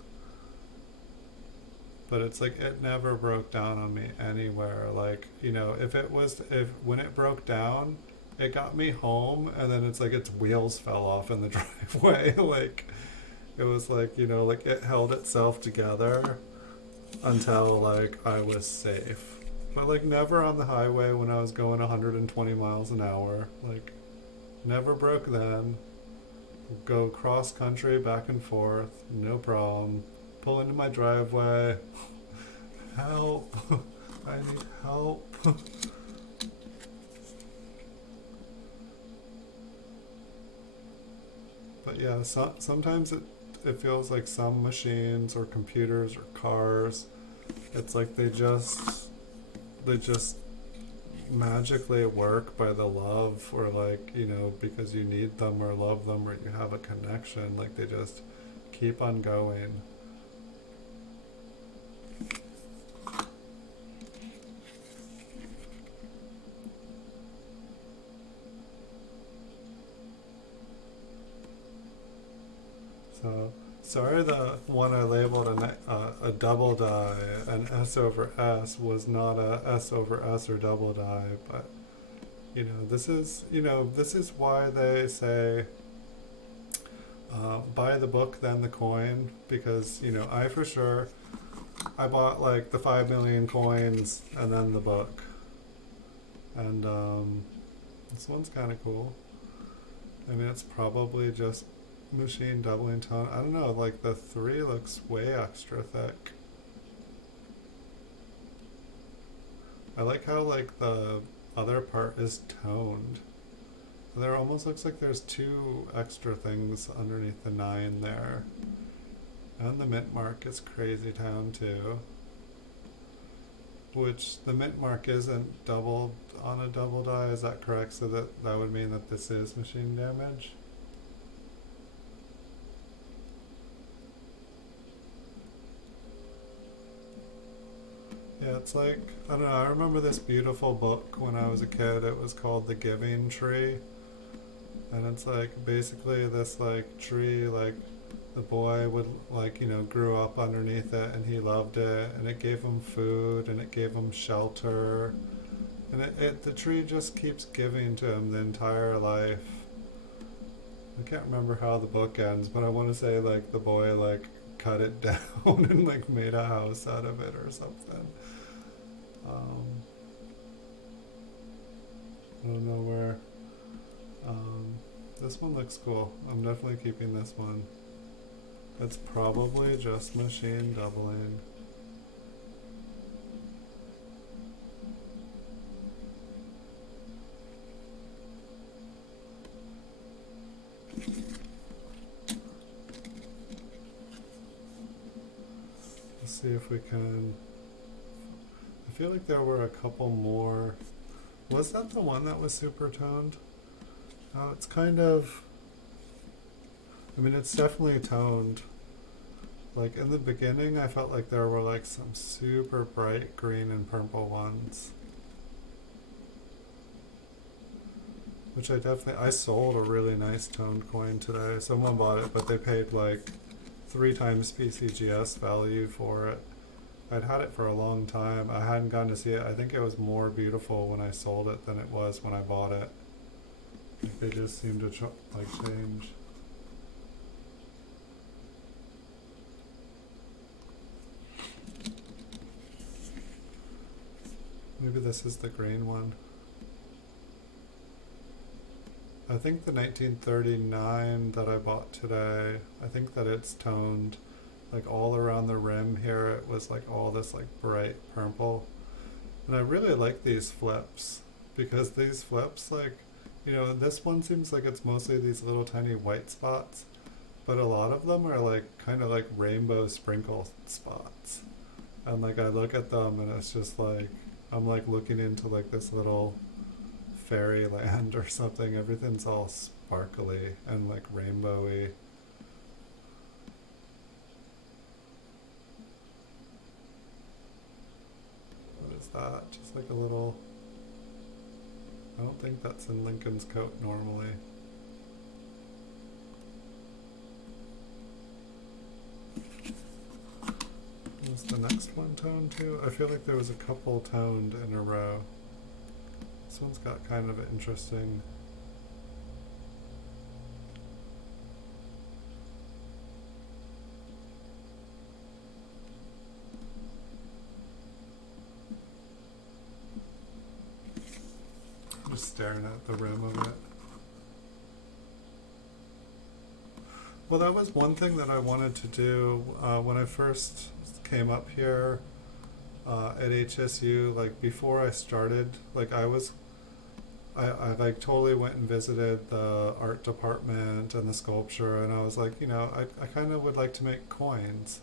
But it's like it never broke down on me anywhere. Like, if when it broke down, it got me home, and then it's like its wheels fell off in the driveway. Like, it was like, like it held itself together until like I was safe. But like never on the highway when I was going 120 miles an hour. Like, never broke then. Go cross country back and forth, no problem. Pull into my driveway. Help. I need help. But yeah, sometimes it feels like some machines or computers or cars, it's like they just magically work by the love, or like, because you need them or love them or you have a connection, like they just keep on going. So, sorry, the one I labeled a double die, an S over S, was not a S over S or double die, but this is why they say buy the book then the coin, because I for sure I bought like the 5 million coins and then the book, and this one's kind of cool. I mean, it's probably just machine doubling tone. I don't know, like the 3 looks way extra thick. I like how like the other part is toned. There almost looks like there's 2 extra things underneath the 9 there. And the mint mark is crazy town too. Which the mint mark isn't doubled on a double die, is that correct? So that would mean that this is machine damage? Yeah, it's like, I don't know, I remember this beautiful book when I was a kid. It was called The Giving Tree. And it's like basically this like tree, like the boy would like, grew up underneath it and he loved it, and it gave him food and it gave him shelter. And the tree just keeps giving to him the entire life. I can't remember how the book ends, but I want to say like the boy like cut it down and like made a house out of it or something. Um, I don't know where. This one looks cool. I'm definitely keeping this one. It's probably just machine doubling. Let's see if we can. I feel like there were a couple more. Was that the one that was super toned? It's kind of. I mean, it's definitely toned. Like in the beginning, I felt like there were like some super bright green and purple ones. which I sold a really nice toned coin today. Someone bought it, but they paid like 3 times PCGS value for it. I'd had it for a long time. I hadn't gone to see it. I think it was more beautiful when I sold it than it was when I bought it. Like they just seem to change. Maybe this is the green one. I think the 1939 that I bought today, I think that it's toned like all around the rim here. It was like all this like bright purple. And I really like these flips because these flips, like, you know, this one seems like it's mostly these little tiny white spots, but a lot of them are like kind of like rainbow sprinkle spots. And like I look at them and it's just like, I'm like looking into like this little fairyland or something. Everything's all sparkly and like rainbowy. What is that? Just like a little... I don't think that's in Lincoln's coat normally. Was the next one toned too? I feel like there was a couple toned in a row. This one's got kind of an interesting... I'm just staring at the rim of it. Well, that was one thing that I wanted to do when I first came up here at HSU. Like before I started, like I like totally went and visited the art department and the sculpture, and I was like, you know, I kind of would like to make coins.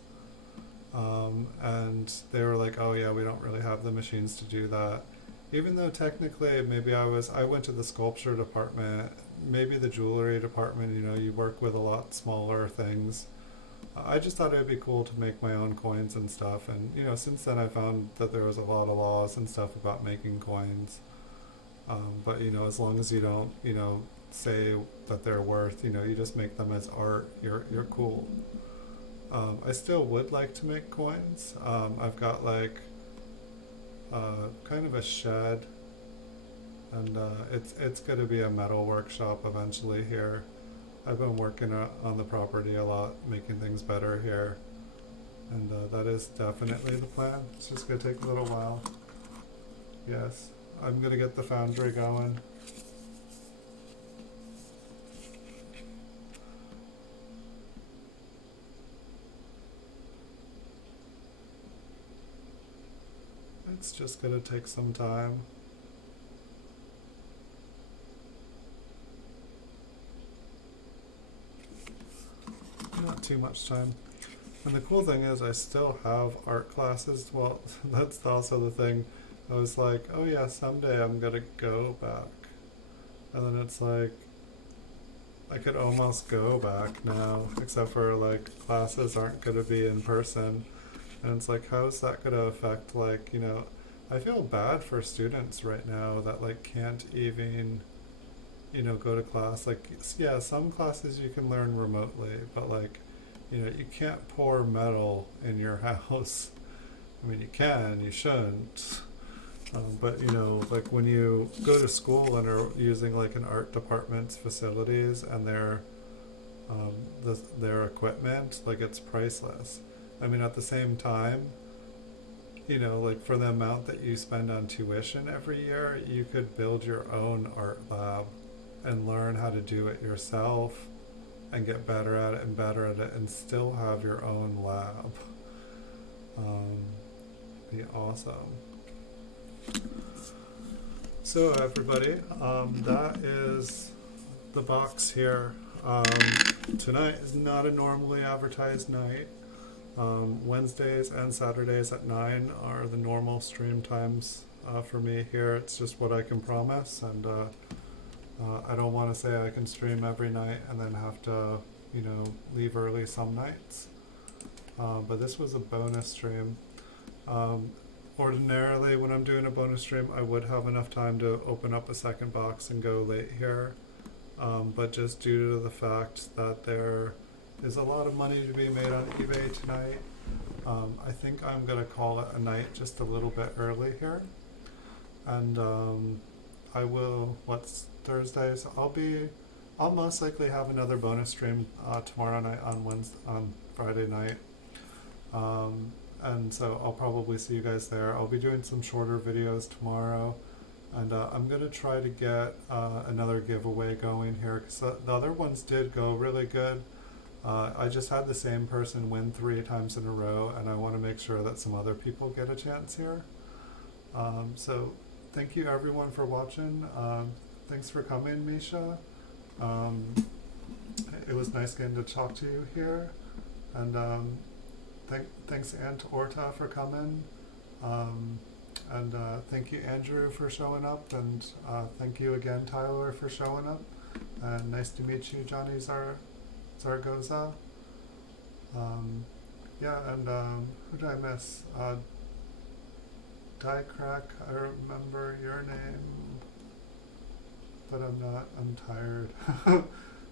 And they were like, oh yeah, we don't really have the machines to do that. Even though technically maybe I went to the sculpture department, maybe the jewelry department, you know, you work with a lot smaller things. I just thought it would be cool to make my own coins and stuff, and you know, since then I found that there was a lot of laws and stuff about making coins. But you know, as long as you don't, you know, say that they're worth, you know, you just make them as art, you're cool. I still would like to make coins. I've got like kind of a shed, and it's going to be a metal workshop eventually here. I've been working on the property a lot, making things better here, and that is definitely the plan. It's just going to take a little while. Yes, I'm going to get the foundry going. It's just going to take some time. Not too much time. And the cool thing is I still have art classes. Well, that's also the thing. I was like, oh yeah, someday I'm going to go back. And then it's like, I could almost go back now, except for like classes aren't going to be in person. And it's like, how is that going to affect, like, you know, I feel bad for students right now that like can't even, you know, go to class. Like, yeah, some classes you can learn remotely, but like, you know, you can't pour metal in your house. I mean, you can, you shouldn't. But you know, like when you go to school and are using like an art department's facilities and their equipment, like it's priceless. I mean, at the same time, you know, like for the amount that you spend on tuition every year, you could build your own art lab and learn how to do it yourself and get better at it and better at it and still have your own lab. Be awesome. So everybody, that is the box here. Tonight is not a normally advertised night. Wednesdays and Saturdays at 9 are the normal stream times for me here. It's just what I can promise, and I don't want to say I can stream every night and then have to, you know, leave early some nights. But this was a bonus stream. ordinarily when I'm doing a bonus stream, I would have enough time to open up a second box and go late here. But just due to the fact that there is a lot of money to be made on eBay tonight, I think I'm going to call it a night just a little bit early here. And I will, what's Thursday? So I'll most likely have another bonus stream tomorrow night on Friday night. And so I'll probably see you guys there. I'll be doing some shorter videos tomorrow, and I'm going to try to get another giveaway going here, because the other ones did go really good. I just had the same person win 3 times in a row, and I want to make sure that some other people get a chance here. So thank you everyone for watching. Thanks for coming, Misha. It was nice getting to talk to you here, and thanks Aunt Orta for coming, and thank you Andrew for showing up, and thank you again Tyler for showing up, and nice to meet you Johnny Zaragoza. Yeah, and who did I miss? Die Crack, I remember your name, but I'm tired.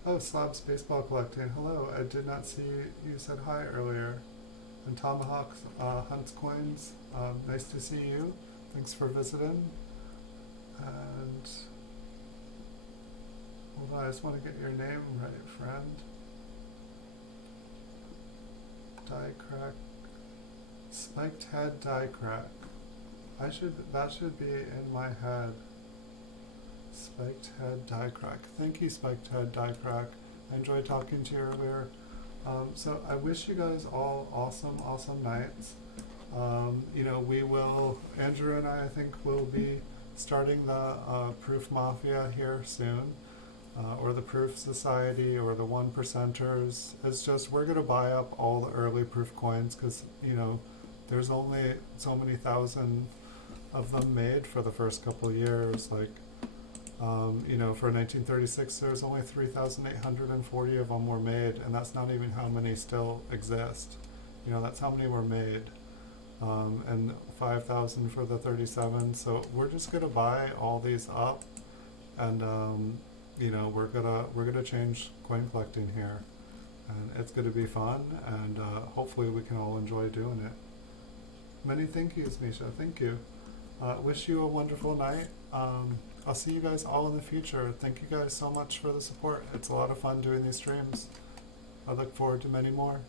Oh, Slabs Baseball Collecting, hello, I did not see you said hi earlier. And Tomahawk Hunts Coins, nice to see you. Thanks for visiting. And hold on, I just want to get your name right, friend. Die Crack, Spiked Head Die Crack. That should be in my head. Spiked Head Die Crack. Thank you, Spiked Head Die Crack. I enjoyed talking to you earlier. So I wish you guys all awesome nights. You know, Andrew and I think will be starting the Proof Mafia here soon, or the Proof Society, or the 1%ers. It's just, we're going to buy up all the early Proof coins, because, you know, there's only so many thousand of them made for the first couple of years. Like, you know, for 1936, there's only 3,840 of them were made, and that's not even how many still exist. You know, that's how many were made, and 5,000 for the 37. So we're just gonna buy all these up, and you know, we're gonna change coin collecting here, and it's gonna be fun, and hopefully we can all enjoy doing it. Many thank yous, Misha. Thank you. Wish you a wonderful night. I'll see you guys all in the future. Thank you guys so much for the support. It's a lot of fun doing these streams. I look forward to many more.